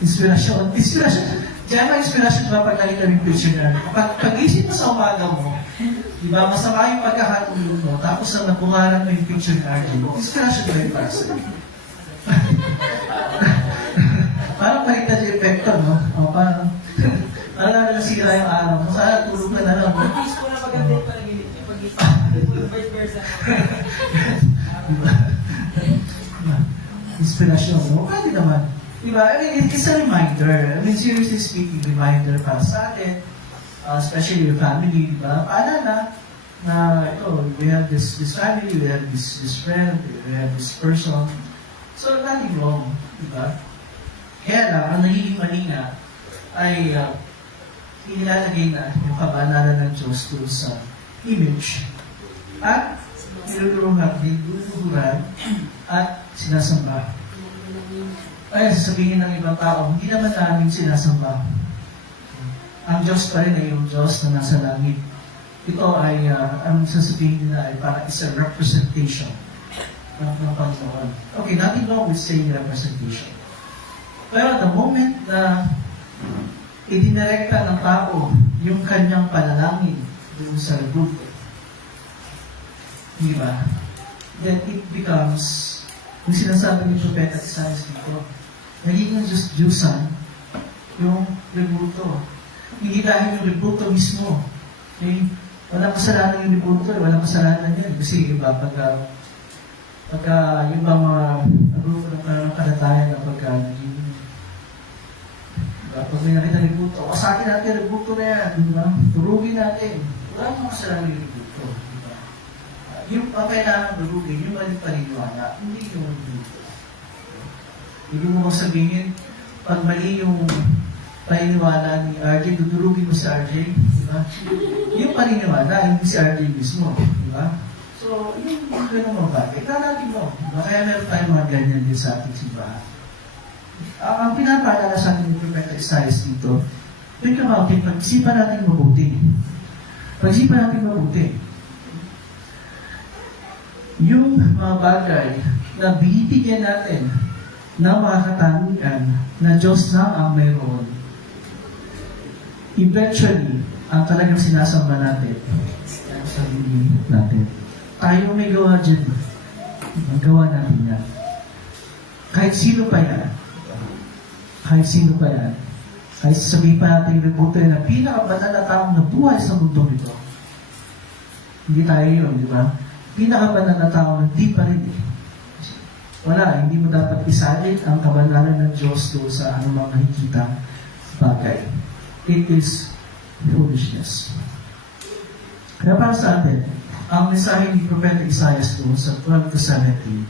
Inspirasyon. Inspirasyon. Diyan ang inspirasyon ba pag nakita yung picture na? Pag-isip mo sa umaga mo, di ba, masama yung pagkakatulog mo, tapos na nabuharan mo yung picture ni RJ, inspirasyon ba yung para sa'yo? Parang paligtad yung epekto, no? O, parang nasira yung araw mo. Sana tulog ka na lang. Please ko na maganda yung panaginip niya. Pag-isip, vice versa. Inspirasyon mo. Pwede naman. Diba? I mean, it's a reminder. I mean, seriously speaking, reminder para sa atin, especially your family, diba? Paalala na ito, we have this family, we have this friend, we have this person. So, nothing wrong. Diba? Kaya lang, ang nagiging mali nga ay inilalagay na yung kabanalan ng Diyos doon sa image at niluluhuran at sinasamba. Ay, sasabihin ng ibang tao, hindi naman namin sinasamba. Ang Diyos pa rin ay yung Diyos na nasa langit. Ito ay, ang sasabihin nila ay parang is a representation ng Panginoon. Okay, nothing wrong with saying representation. Pero the moment na idinirekta ng tao yung kanyang panalangin yung sa rebulto, di ba? Then it becomes, yung sinasabi ni Propeta Isaias dito, nagiging Diyos-Diyosan yung rebulto. Hindi dahil yung rebulto mismo. Okay? Walang kasalanan yung rebulto, walang kasalanan yan. Kasi iba, pagka yung mga grupo ng kalatayan na pagka naging pag may nakita ng rebulto, kasakin natin yung rebulto na yan, diba? Turugin natin. Wala mga kasalanan yung rebulto. Diba? Yung kailangan durugin, yung maling paniniwala, hindi yung rebulto. Hindi mo sabihin, pag mali yung paniniwala ni RJ, dudurugin mo si RJ, diba? Yung paniniwala, hindi si RJ mismo, diba? So, yung ganun mga bagay, lalagin mo. Diba? Kaya meron tayong mga ganyan din sa ating simbahan. Ang pinapaalala sa ating Propeta Isaias dito, think about it, pag-isipan natin mabuti. Pag-isipan natin mabuti. Yung mga bagay na binibigyan natin ng mga katangian na Diyos na ang mayroon, eventually, ang talagang sinasamba natin, ang sarili natin. Tayo may gawa dyan. Magawa natin yan. Kahit sino pa yan. Kahit sino pa yan. Kahit sabihin pa natin yung rebulto na pinakabanal na taong nabuhay sa mundo nito. Hindi tayo yun, di ba? Pinakabanal na taong hindi pa rin. Wala, hindi mo dapat isalin ang kabanalan ng Diyos doon sa anumang nakikita bagay. It is foolishness. Kaya para sa atin, ang mensahe ni Propeta Isaias doon sa 12-17,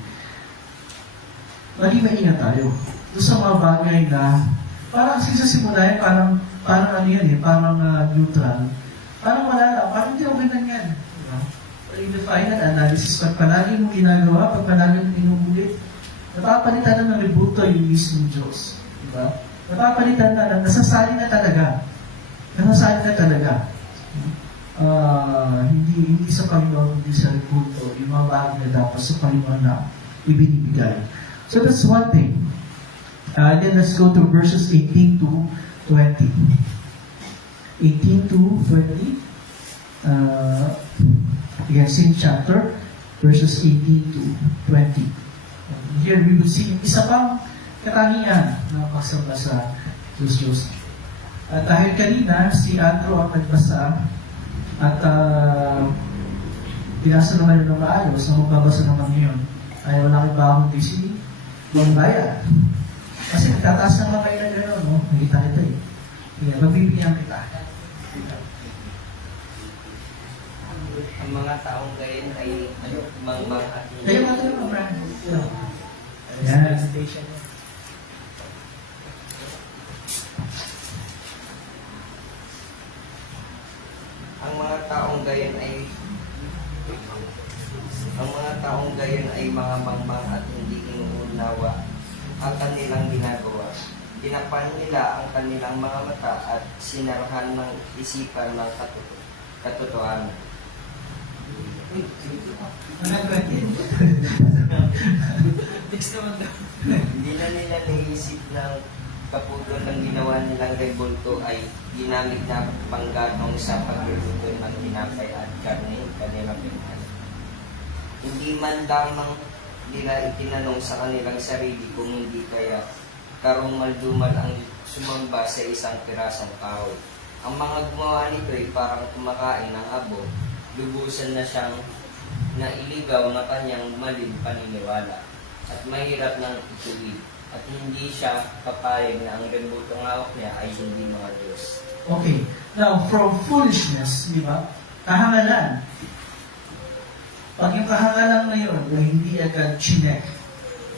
maging maingat tayo. Doon sa mga bagay na parang sa simula yan, parang ano yan eh, parang neutral. Parang wala lang, parang hindi okay lang yan. Diba? But in the final analysis, pag palagi mo ginagawa, pag palagi mo inuulit, napapalitan na ng rebulto yung mismong Diyos. Diba? Napapalitan na, nasasali na talaga. Nasasali na talaga. Hindi sa Panginoon, hindi sa rebulto, yung mga bagay na dapat sa Panginoon na ibinibigay. So that's one thing. Then let's go to verses 18 to 20. 18 to 20. Again, same chapter, verses 18 to 20. Here we will see isa pang katangian na pagsamba sa Diyos. At dahil kanina, si Andrew ang nagbasa at pinasa naman yun ng maayos na magbabasa naman ngayon ay wala kang bahong DC ng bayan. Kasi nagtataas ng mga na gano'n, no? Nakita nito eh. Yeah, magbibigyan kita. Ang mga taong gayon ay mangmang at Kayo mga tayo, mga friend. Ayan. ang mga taong gayon ay mga mangmang at hindi inuunawa ang kanilang ginagawa. Tinapan nila ang kanilang mga mata at sinarahan ng isipan ng katotohanan. Hindi na nila naisip ng kaputol ng ginawa nilang rebulto ay ginamit na panggatong sa pagluluto ng tinapay at karne kanilang pinhan. Hindi man lamang nila itinanong sa kanilang sarili kung hindi kaya karumal-dumal ang sumamba sa isang pirasong kahoy. Ang mga gumawa nito ay parang kumakain ng abo, lubusan na siyang nailigaw na kanyang maling paniniwala at mahirap ng ituwid at hindi siya papayag na ang rebutong hawak niya ay hindi mga Diyos. Okay. Now, from foolishness, di ba? Kahangalan. Pag yung kahangalan na yun, na hindi agad chinek,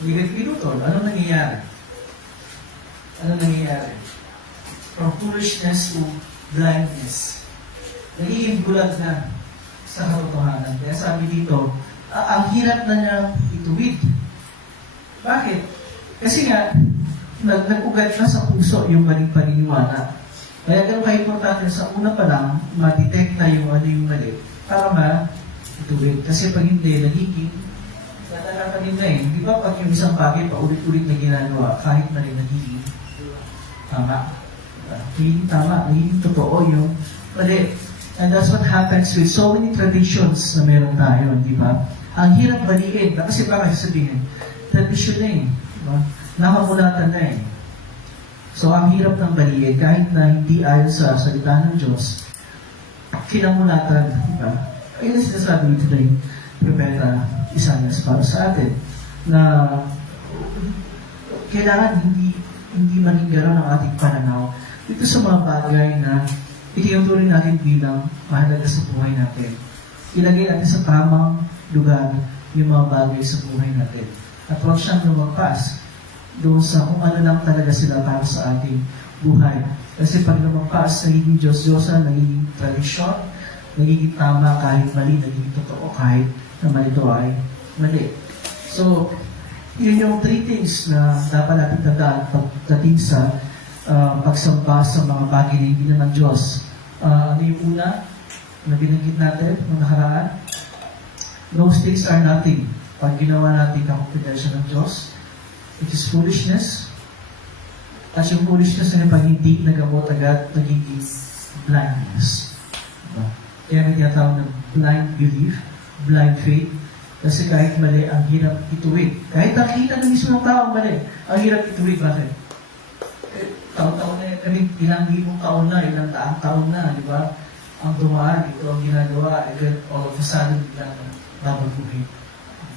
hindi agad pinutol, ano nangyayari? Ano nangyayari? From foolishness to blindness. Nagiging bulag na sa katotohanan. Kaya sabi dito, ang hirap na niya ituwid. Bakit? Kasi nga, nag-ugat na sa puso yung maling paniniwala. Kaya ganun ka-importante sa una pa lang, ma-detect na yung ano yung mali para ma-ituwid. Kasi pag hindi, nagiging natalapanin na eh. Di ba pag yung isang bagay pa ulit-ulit na ginagawa, kahit mali nagiging tama. Nagiging tama, nagiging totoo yung mali. And that's what happens with so many traditions na meron tayo, di ba? Ang hirap baliin. Kasi baka sasabihin, tradition na eh. Diba? Nakamulatan na eh. So, ang hirap ng baliin, kahit na hindi ayon sa salita ng Diyos, kinamulatan, diba? Ayun ang sinasabi nito na yung Propeta Isaias para sa atin, na kailangan hindi maging gano'n ang ating pananaw dito sa mga bagay na itinutuloy natin bilang mahalaga sa buhay natin. Ilagay natin sa tamang lugar yung mga bagay sa buhay natin. At huwag siyang lumagpas doon sa kung ano lang talaga sila para sa ating buhay. Kasi pag lumagpas, nagiging Diyos-Diyosan, nagiging tradisyon, nagiging tama kahit mali, nagiging totoo kahit na mali ito ay mali. So, yun yung 3 things na dapat natin tandaan pagdating sa pagsamba sa mga bagay na hindi naman Diyos. Ano yung una na binanggit natin nung nakaraan? Those things are nothing. Pag ginawa natin kakumpetensya ng Diyos, it is foolishness. At yung foolishness na pag hindi nagamot agad, nagiging blindness. Diba? Kaya may tinatawag na blind belief, blind faith. Kasi kahit mali, ang hirap ituwid. Kahit nakita ng mismo ng tao mali, ang hirap ituwid. Bakit? Taon-taon na kami, ilang libong taon na, ilang daang taon na, di ba? Ang dumaan, ito ang ginagawa, agad all of a sudden, biglang babaguhin.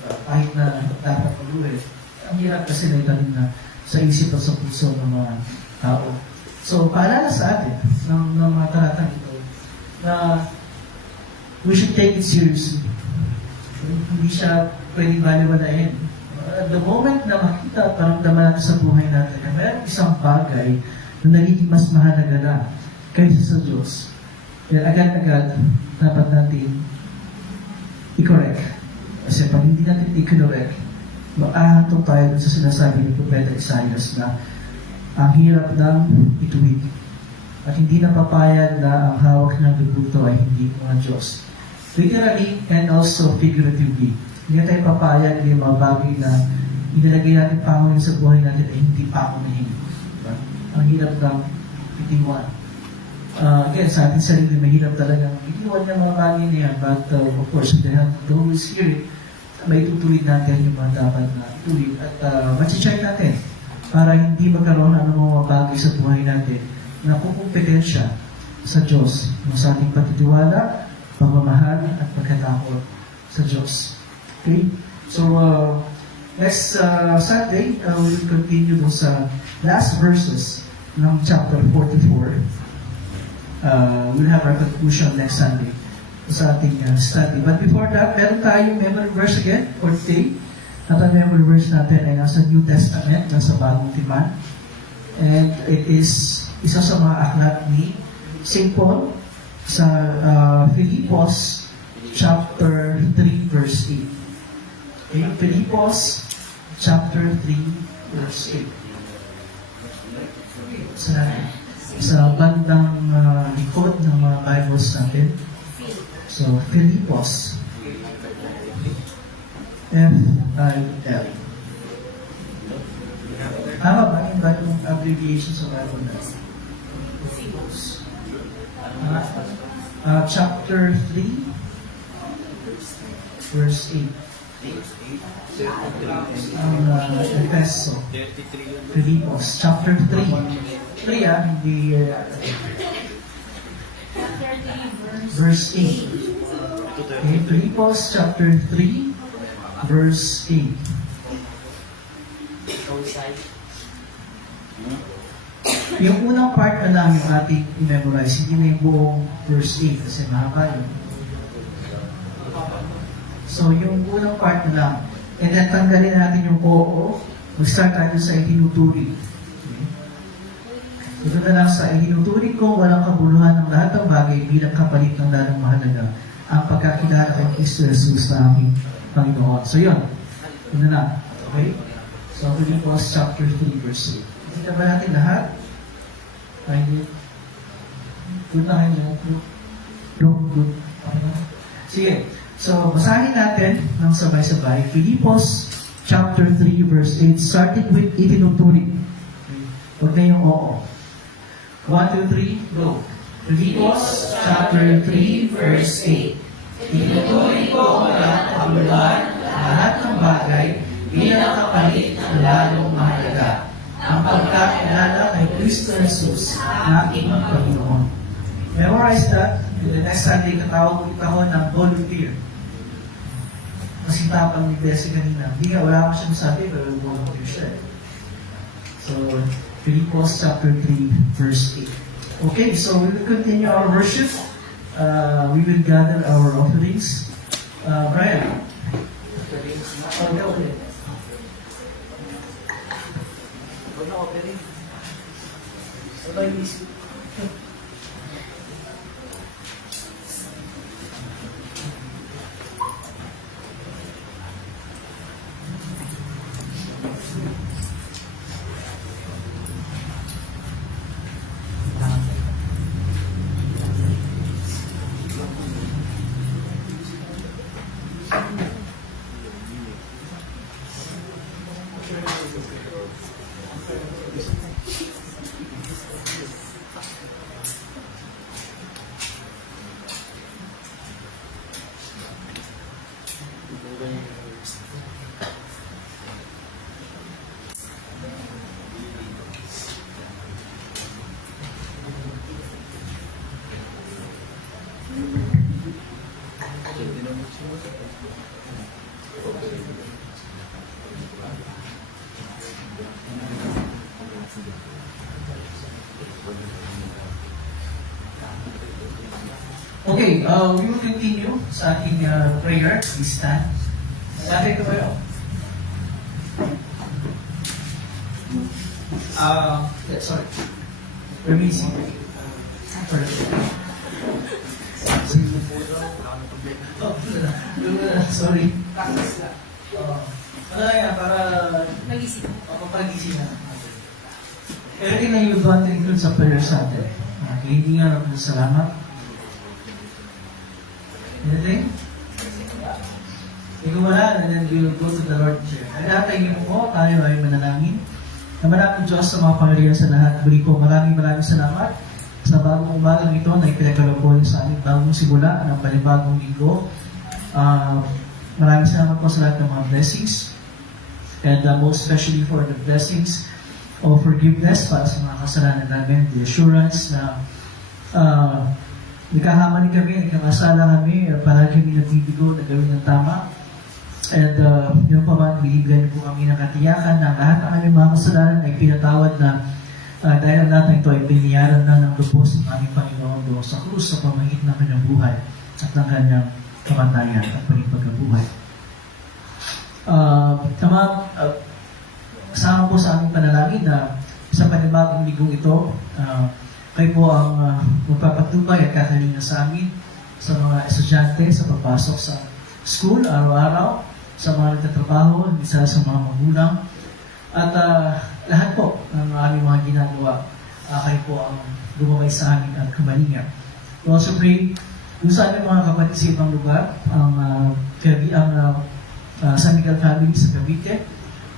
Kahit na dapat mag-uwi. Ang hirap kasi na itanin na sa isip at sa puso ng mga tao. So, paalala sa atin ng mga talatang ito na we should take it seriously. Hindi siya pwedeng baliwalain. At the moment na makita, paramdaman natin sa buhay natin na mayroong isang bagay na nagiging mas mahalaga na kaysa sa Diyos. Kaya agad-agad dapat natin i-correct. Kasi pag hindi natin i-correct, maahatong tayo sa sinasabi ni Propeta Isaias na ang hirap ng ituwid. At hindi na papayag na ang hawak ng rebulto ay hindi mga Diyos. Literally and also figuratively. Hindi tayo papayag yung mga bagay na inilagay natin pangunin sa buhay natin ay hindi pangunin. Diba? Ang hirap ng itiwan. Again, sa ating sarili, mahirap talagang itiwan ng mga bagay na yan. But of course, with the help of the Holy Spirit, may tutuwid natin yung mga dapat na tuwid. At machi-check natin para hindi magkaroon ng mga bagay sa buhay natin na kukumpetensya sa Diyos. Sa ating patitiwala, pagmamahal at pagkatakot sa Diyos. Okay? So, next Sunday, we'll continue dun sa last verses ng chapter 44. We'll have our conclusion next Sunday sa ating study. But before that, meron tayong memory verse again for today. At ang memory verse natin ay nasa New Testament, nasa Bagong Tipan. And it is isa sa mga aklat ni St. Paul sa Filipos chapter 3 verse 8. Okay, Filipos chapter 3 verse 8. Sa bandang likod ng mga Bibles natin. So, Filipos. F-I-L. Tama ba yung bagong abbreviation sa Bible natin? Filipos. Chapter 3, verse 8. Ang Efeso. Filipos, chapter 3. 3 hindi verse 8. Okay, Filipos chapter 3, verse 8. Yung unang part na lang yung ating i-memorize, hindi na yung buong verse 8 kasi mahaba yun. So, yung unang part na lang, and then tanggalin natin yung oo, mag-start tayo sa itinuturi. Ito na lang sa itinuturi ko, walang kabuluhan ng lahat ng bagay bilang kapalit ng lalong mahalaga ang pagkakilala kay Kristo Jesus na aming Panginoon. So yun, yun na lang. Okay? So, Filipos chapter 3, verse 8. Kita ba natin lahat? Ay, good na kayo. Good. Sige. So, basahin natin ng sabay-sabay. Filipos chapter 3, verse 8, starting with itinuturi. Huwag na yung oo. 1, 2, 3, go. Filipos chapter 3, verse 8. Itinuturi ko ang kabuluhan lahat ng bagay bilang kapalit ng lalong mahalaga ang pagkakilala kay Kristo Jesus na ating Panginoon. Memorize that. The next Sunday, katawag ulit ako ng volunteer. Kasi tapang ni Bessie kanina. Hindi nga, wala ko siyang sabi, pero volunteer siya. So, Filipos chapter 3, verse 8. Okay, so we will continue our worship. We will gather our offerings. Brian. Go ulit. Okay, we will continue sa ating prayer. Please stand. Sabi ko kayo. Sorry. Permisi. Sorry. Ano yan, para Mag-isip. pag-isip na. Everything na you want to include sa prayer sa atin. Hindi nga lang salamat. Anything? Hindi ko wala, and then you go to the Lord chair. At natay mo, tayo ay manalangin. Na maraming Diyos sa mga Panginoon sa lahat. Buli ko, maraming salamat sa bagong umagang ito na ipinagkaloob sa aming bagong simula ng panibagong linggo. Maraming salamat po sa lahat ng mga blessings. And most especially for the blessings of forgiveness para sa mga kasalanan namin. The assurance na nagkahamali kami, nagkakasala kami, palagi kami nagbibigo na gawin ng tama. And yun pa man, binibigyan po kami ng katiyakan na lahat ng aming mga kasalanan ay pinatawad na dahil ang lahat ng ito ay biniyaran na ng lubos ng aming Panginoon doon sa krus sa pamamagitan ng kanyang buhay at ng kanyang kamatayan at pagkabuhay. Kasama po sa aming panalangin na sa panibagong ligong ito, kayo po ang magpapatubay at kakalinga sa amin, sa mga estudyante, sa pagpasok sa school, araw-araw, sa mga nagtatrabaho, isa sa mga magulang, At lahat po ng aming mga ginagawa, kayo po ang lumabay sa amin at kumalinga. We also pray kung sa aming mga kapatid sa ibang lugar, ang San Miguel family sa Cavite,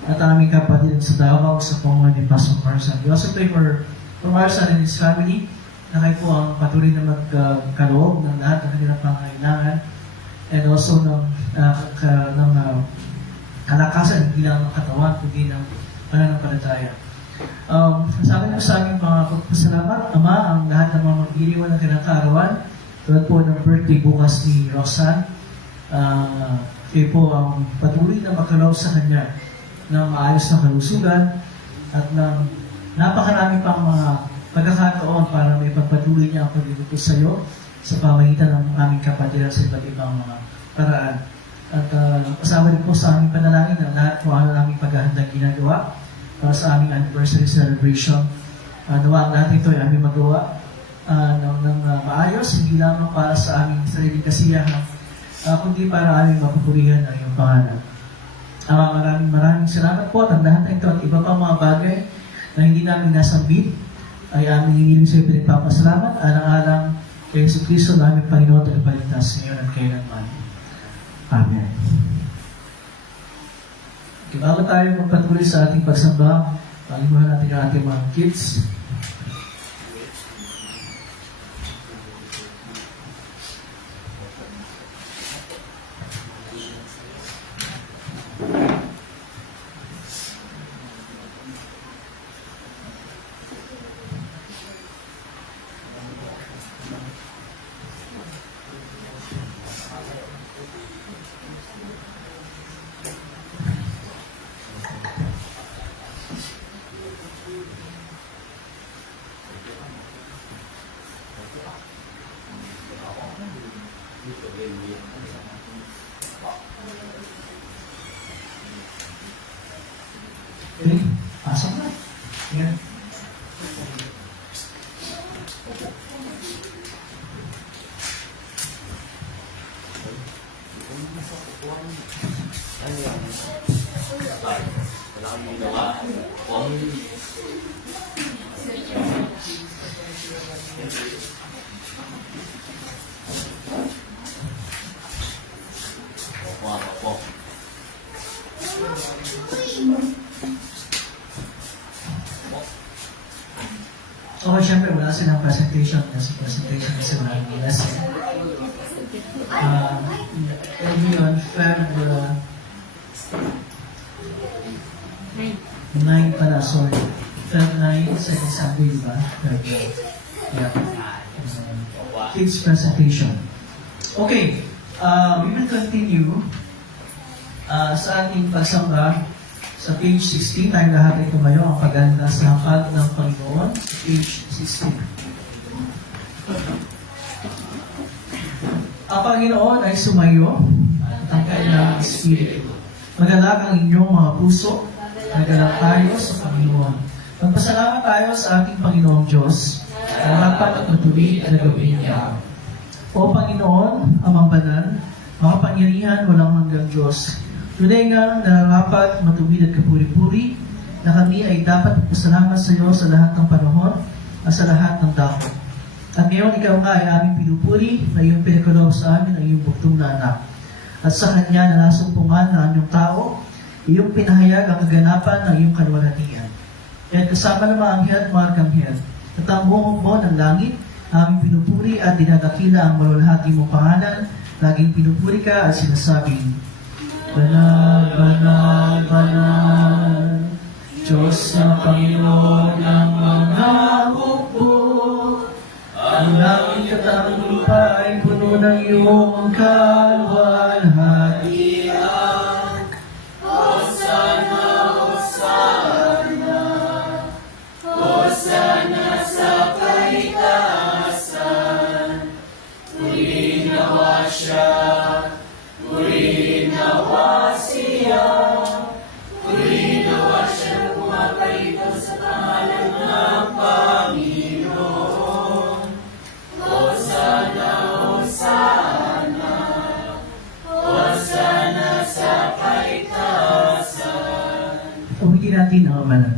at ang aming kapatid sa Davao sa Congo ni Pastor Marsan. We also pray for Marsan and his family, na kayo po ang patuloy na magkaloob ng lahat ng kanilang pangangailangan, and also ng kalakasan, hindi lang ng katawan, kundi ng pananampalataya. Sa akin sa aming mga pagpasalamat, Ama, ang lahat ng mga mag-iriwan ng kanilang kaarawan, tulad po ng birthday bukas ni Rosan, kayo po ang patuloy na makaloob sa kanya ng maayos na kalusugan at ng napakarami pang mga pagkakataon para may pagpatuloy niya ang paglilingkod sa iyo sa pamagitan ng aming kapatiran sa iba't ibang mga paraan. At kasama rin po sa aming panalangin ang lahat po ang aming paghahandang ginagawa para sa aming anniversary celebration. Nawa ang lahat ito ay aming magawa ng maayos, hindi lamang para sa aming sariling kasiyahan, kundi para aming mapupurihan ang iyong pangalan. Maraming salamat po at ang lahat ng ito at iba pang mga bagay na hindi namin nasambit ay aming hiniling sa iyo pinagpapasalamat alang-alang kay Yesu Cristo na aming Panginoon at Paligtas ngayon at kailanman. Amen. Okay, bago tayo magpatuloy sa ating pagsamba, palimuhan natin ang ating mga kids. Okay, pasok na. Yan. So, syempre, wala silang presentation kasi presentation kasi wala yung lesson. It'll be on Feb 9 pala, sorry. Feb 9, second Sunday, diba? Feb 9. Yeah. Kids presentation. Okay, we will continue sa ating pagsamba. Sa page 16, tayo lahat ay tumayo ang paganda sa hangad ng Panginoon. Sa page 16. Ang Panginoon ay sumayo at ang kanyang espiritu. Magalak ang inyong mga puso. Magalak tayo sa Panginoon. Magpasalamat tayo sa ating Panginoong Diyos na dapat at matuloy na gawin niya. O Panginoon, Amang Banal, makapangyarihan walang hanggang Diyos, tunay nga nararapat, matuwid at kapuri-puri na kami ay dapat magpasalamat sa iyo sa lahat ng panahon at sa lahat ng dako. At ngayon ikaw nga ay aming pinupuri na iyong pinagkaloob sa amin ang iyong buktong na anak. At sa kanya na nasumpungan na anyong tao, iyong pinahayag ang kaganapan ng iyong kaluwalhatian. Kaya kasama ng mga anghel at mga arkanghel, at ang buong mo ng langit, aming pinupuri at dinadakila ang malulhati mong pangalan, laging pinupuri ka at sinasabing, Banal, banal, banal, Diyos na Panginoon ng mga hukbo. Ang langit at ang lupa ay puno ng iyong kaluwalhatian. Hosanna, Hosanna, Hosanna sa kaitaasan. Purihin nawa siya, purihin nawa siya, purihin nawa siya pumaparito sa pangalan ng Panginoon. Hosanna, Hosanna, Hosanna. natin ang Ama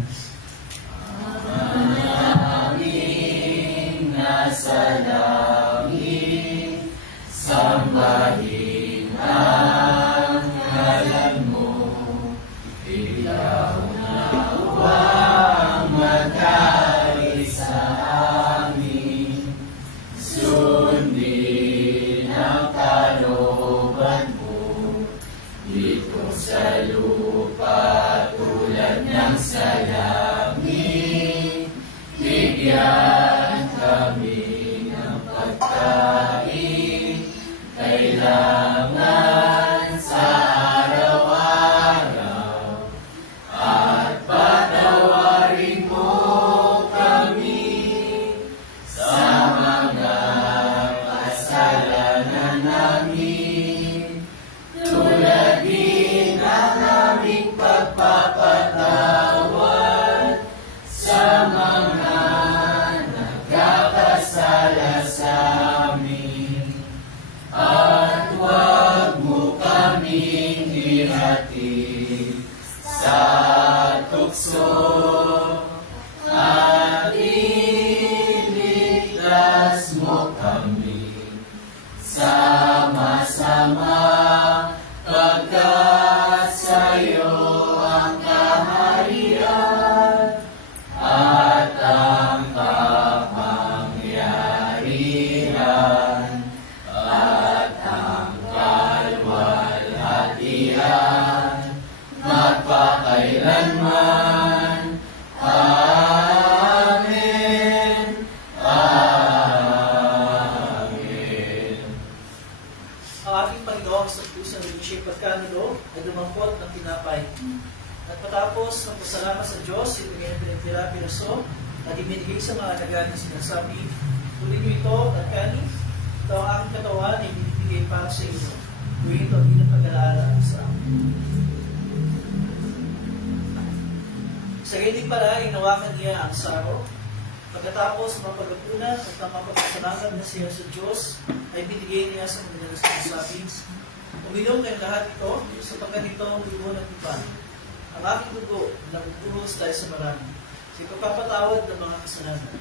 Ang ating Panginoong sa pusang Richie pagkanilo ay dumangkot ng tinapay. At matapos ng pasalamat sa Diyos, ito ngayon pinagtira piraso at ibinigay sa mga alagad na sinasabi, tuloy niyo ito at kanin. Ito ang aking katawan ay binibigay para sa inyo. Gawin ito ang inyong pag-alaala sa amin. Sa ganyan pala, inawakan niya ang saro. Pagkatapos mapagkapunan at ang mapagkasalamat na siya sa Diyos, ay binigay niya sa mga nagsasabi, uminom kayong lahat ito, sapagkat ito ang dugo ng iban. Ang aking dugo na magbuhos tayo sa marami, sa ipagpapatawad ng mga kasalanan.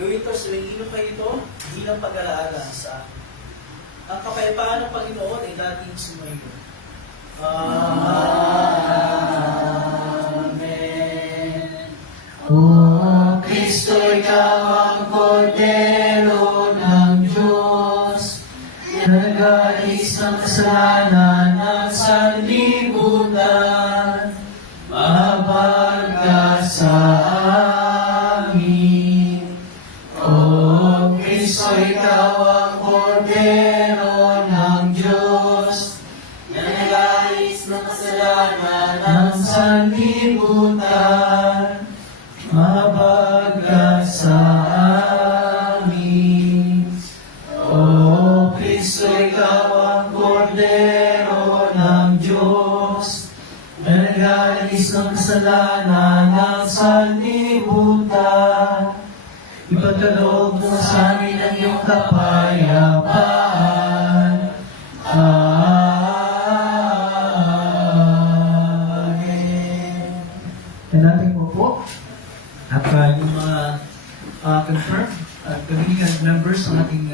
Gawin ito sa inom kayo ito, bilang pag-alaala sa akin. Ang kapayapaan ng Panginoon ay dating sumayo. O Kristo, ikaw ang Kordero ng Diyos, nag-aalis ng kasalanan ng sanlibutan, mahabag ka sa amin. O Kristo, ikaw ang Kordero ng Diyos, nag-aalis ng kasalanan ng sanlibutan, mahabag ka sa amin. O Kristo, ikaw ang Kordero ng Diyos, na nag-aalis ng kasalanan ng sanlibutan. Ipagkaloob mo sa amin ang iyong kapayapaan. Amen. Kaya natin po. At yung mga confirmed at community members ng ating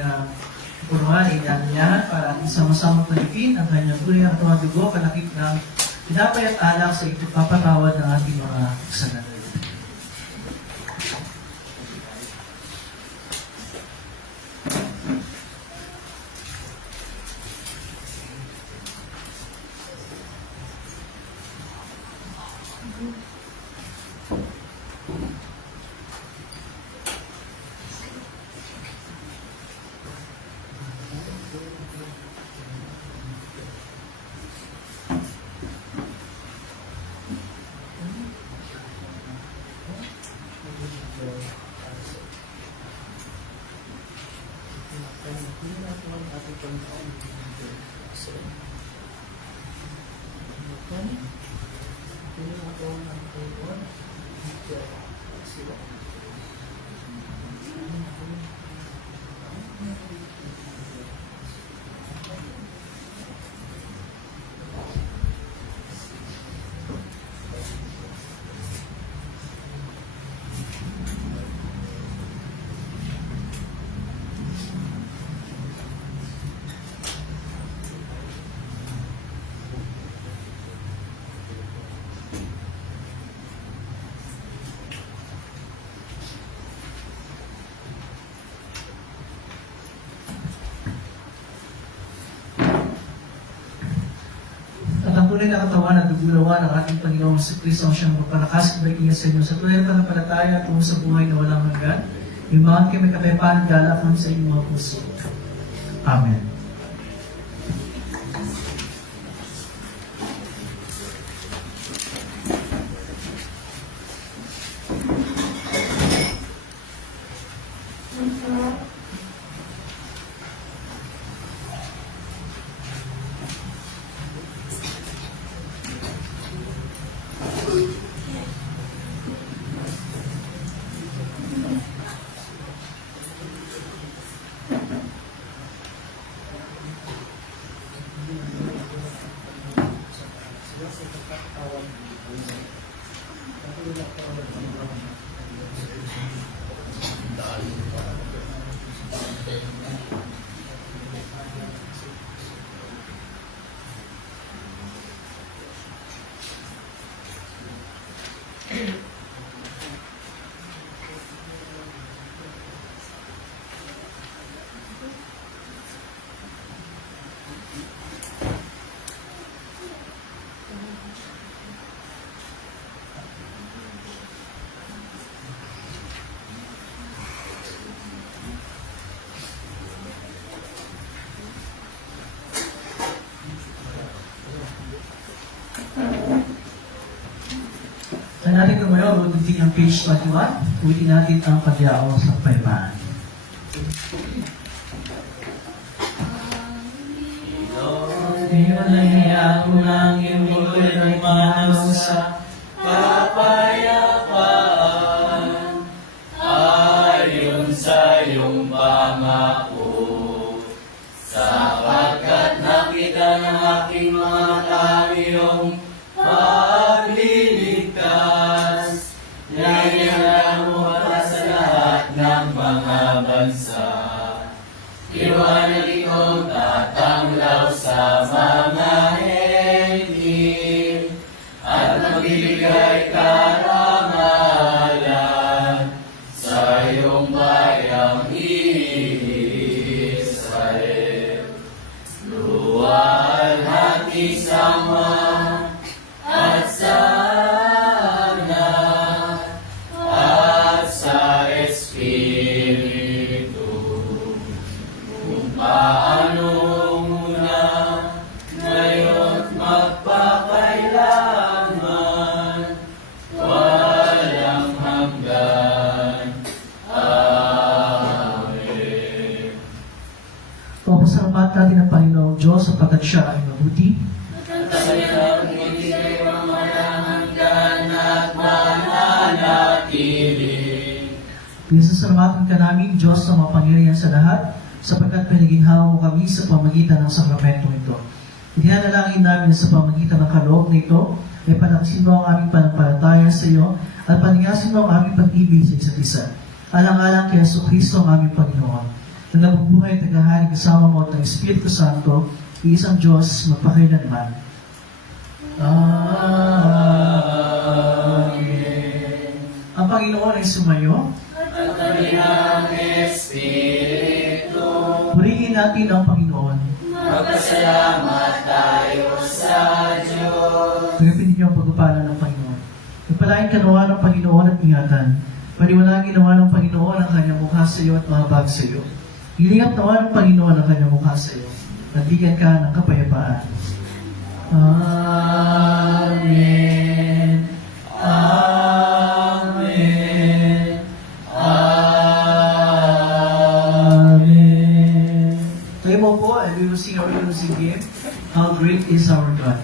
puruan ay inanyahan para ating sama-sama palipin ang kanyang tuloy at mga dugo panakip ng pinapay at alak sa ipagpapatawad ng ating mga kasalanan. tunay na katawan at dugulawa ng ating Panginoong sa Kristo ang siyang magpalakas at baikiya sa inyo. Sa tunay na panampalataya at tungo sa buhay na walang hanggan, imahan kayo may kapayapaan at galakan sa inyong mga puso. Amen. Sa natin tumayo, ulitin ang page 21. Ulitin natin ang pagyao sa kapayapaan. Pinalaya ko ng iyong ay mahal sa kapayapaan ayon sa iyong pangako. Sapagkat nakita ng aking mga mata iyong pagliligtas, naiyahan mo para sa lahat ng mga bansa. Iwanan ikaw tatanglaw sa mga hentil at magbibigay karangalan sa iyong bayang Israel. Luwalhati sama at sana at sa Espiritu. Paano muna ngayon magpakailanman, walang hanggan. Amen. Papasalamatan natin ang Panginoong Diyos sapagkat siya ay mabuti. At ang ibigay ang walang hanggan at mananatili. Isasalamatan ka namin, Diyos na mapangyarihan sa lahat, sapagkat pinaginhawa mo kami sa pamagitan ng sakramento ito. Itinanalangin namin sa pamagitan ng kaloob na ito, ay palakasin mo ang aming panampalataya sa iyo, at paningasin mo ang aming pag-ibig sa isa't isa. Alang-alang kay Jesucristo ang aming Panginoon, na nabubuhay at naghahari kasama mo at ng Espiritu Santo, iisang Diyos, magpakailanman. Amen. Ang Panginoon ay sumayo. At kanilang Espiritu, Purihin natin ang Panginoon. magpasalamat tayo sa Diyos. Tagapin ninyo ang pagpapala ng Panginoon. Nagpalain ka nawa ng Panginoon at ingatan. Paniwalangin nawa ng Panginoon ang kanyang mukha sa iyo at mahabag sa iyo. Ilingap nawa ng Panginoon ang kanyang mukha sa iyo. At bigyan ka ng kapayapaan. Amen. Amen. Amen. Tayo mo po, and we will sing our closing hymn. How great is our God.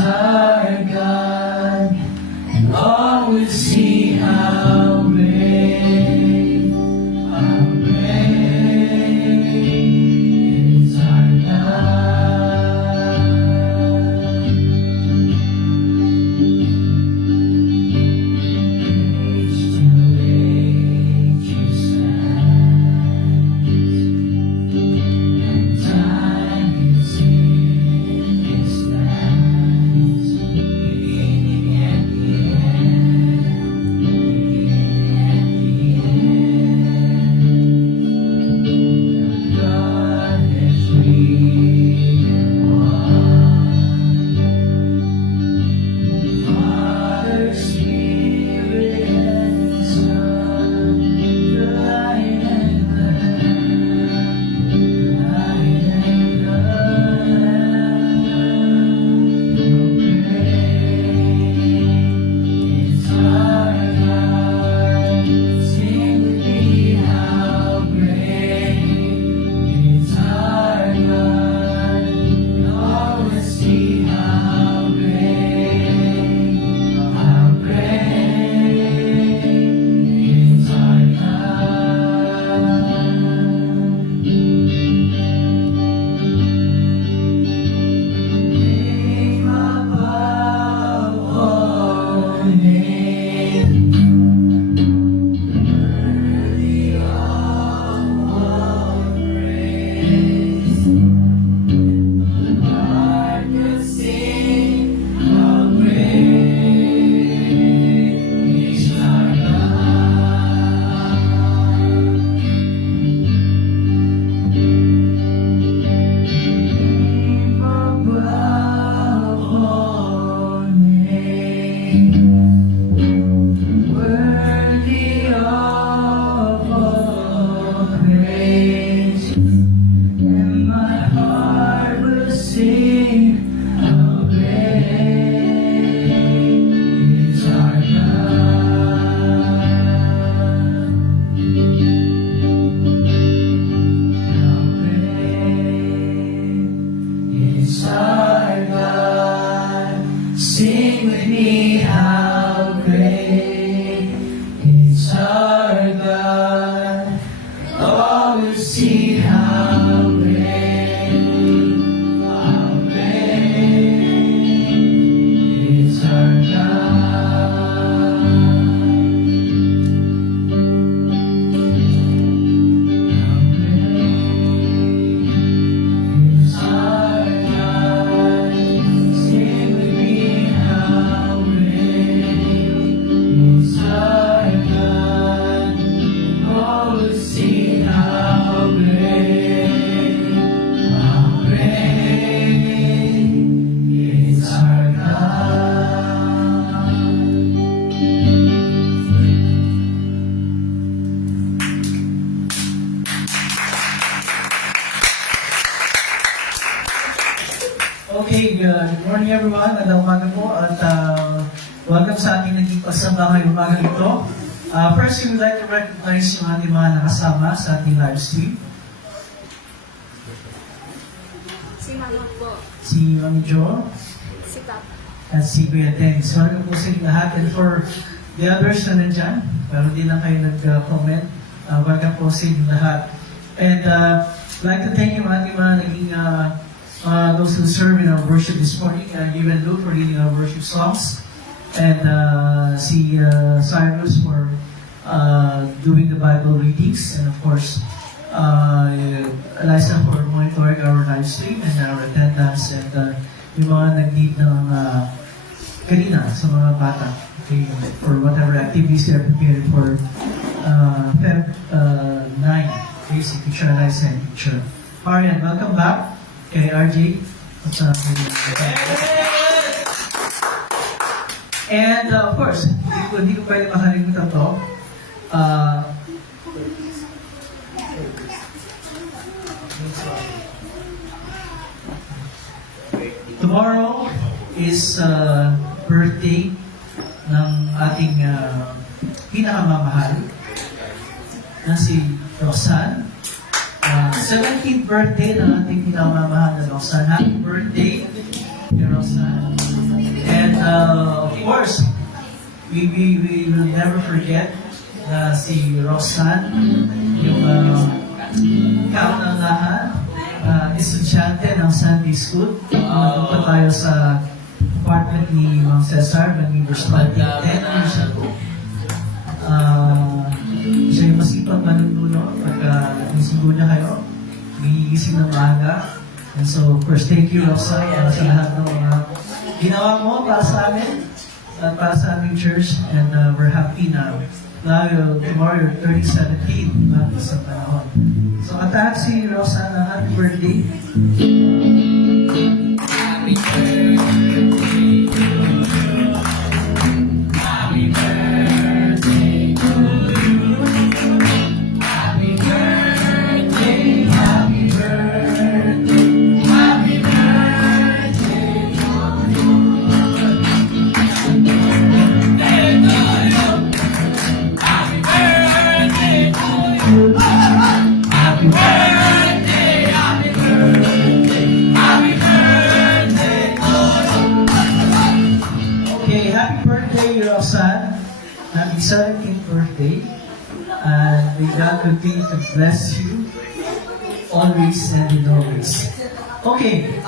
our God, and all will see how great is our God. Age to age He stands, and time is in His hands, beginning and the end, God has freed one. Father, Spirit, and Son, the Lion and the Lamb, the Lion and the Lamb. Great is our God. Sing with me how great is our God. All will see how great is our God. Name above all names, worthy of all praise. Heart will sing how great is our Name above all names, worthy of all praise. And my heart will sing how great is our God. How great is our God. Sing with me how great is our God. All will see how great is our God. How great is our God. Sing with me how great is our God. All will see how great is our God. Okay, good morning everyone. Magandang umaga po at welcome sa ating naging pagsamba ngayong umaga ito. First, we would like to recognize yung ating mga nakasama sa ating live stream. Si Mama po. Si Mami Jo Si Papa. at si Kuya Dennis. Welcome po sa inyong lahat. And for the others na nandyan, pero di lang kayo nag-comment, welcome po sa inyong lahat. And I'd like to thank yung ating mga naging those who serve in our worship this morning, even Lou for leading our worship songs, and si Cyrus for doing the Bible readings, and of course, Eliza for monitoring our live stream and our attendance, and yung mga nag-lead ng kanina sa mga bata, okay, for whatever activities they're preparing for Feb 9, okay, si Teacher Eliza and Teacher Marian. Welcome back kay RJ. And of course, hindi ko pwede makalimutan to. Tomorrow is birthday ng ating pinakamamahal na si Roxanne. 17th birthday ng ating pinakamamahal na Roxanne. Happy birthday kay Roxanne. And of course, we will never forget si Roxanne, yung kauna-unahan, estudyante ng Sunday School. Nandun pa tayo sa apartment ni Mang Cesar when we were studying 10 years ago. Siya yung masipag manununo pagka nisigo niya kayo, gigising ng maaga. And so, first, thank you, Roxanne, sa lahat ng mga ginawa mo para sa amin at para sa aming church. And we're happy na tomorrow you're 37 na sa panahon. So, attack si Roxanne, happy birthday. Happy birthday to you. Happy birthday to you. Happy birthday, happy birthday, happy birthday to you. Birthday to you. Happy birthday to you. Happy birthday, happy birthday, happy birthday to you. Okay, happy birthday, Roxanne. Happy 17th birthday. And may God continue to bless you always and in always. Okay,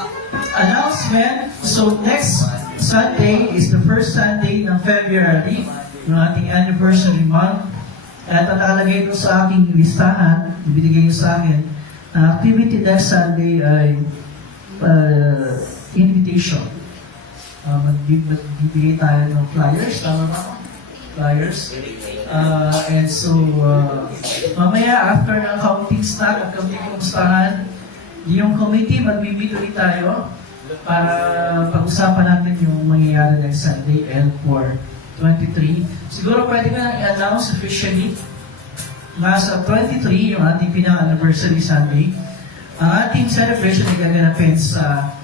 announcement. So next Sunday is the first Sunday ng February, ng ating anniversary month. At ang nakalagay ito sa aking listahan, ibinigay niyo sa akin, ang activity next Sunday ay invitation. Magbibigay tayo ng flyers, tama ba? Flyers. And so, mamaya after ng counting snack at counting kumustahan, yung committee, mag-meet ulit tayo para pag-usapan natin yung mangyayari next Sunday, L4 23. Siguro pwede ko nang i-announce officially nasa 23, yung ating pinaka-anniversary Sunday. Ang ating celebration ay gaganapin sa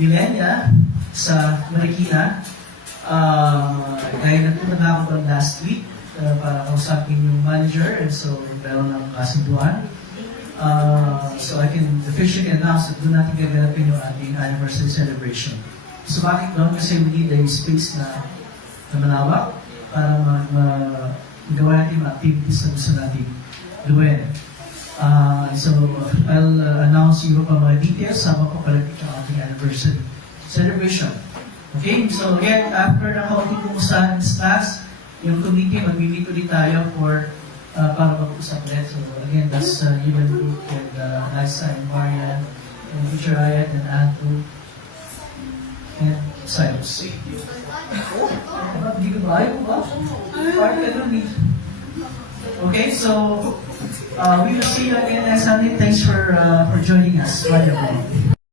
Millennia, sa Marikina. Dahil nagpunta na ako doon last week para kausapin yung manager, and so meron ng kasunduan. So I can officially announce that doon natin gaganapin yung ating anniversary celebration. So bakit doon? Kasi we need a space na malawak para magawa natin yung activities na gusto natin gawin. So I'll announce you pa mga details habang papalapit ang ating anniversary celebration. Okay, so again, after ng kaunting kumustahan sa class, yung committee, mag-meet ulit tayo para mag-usap ulit. So again, that's Evan Luke and Liza and Marian and Teacher Ayat and Andrew and Cyrus. Hindi ko ba? Ayaw ba? Part ka dun eh. Okay, so we will see you again next Sunday. Thanks for joining us. Bye everyone.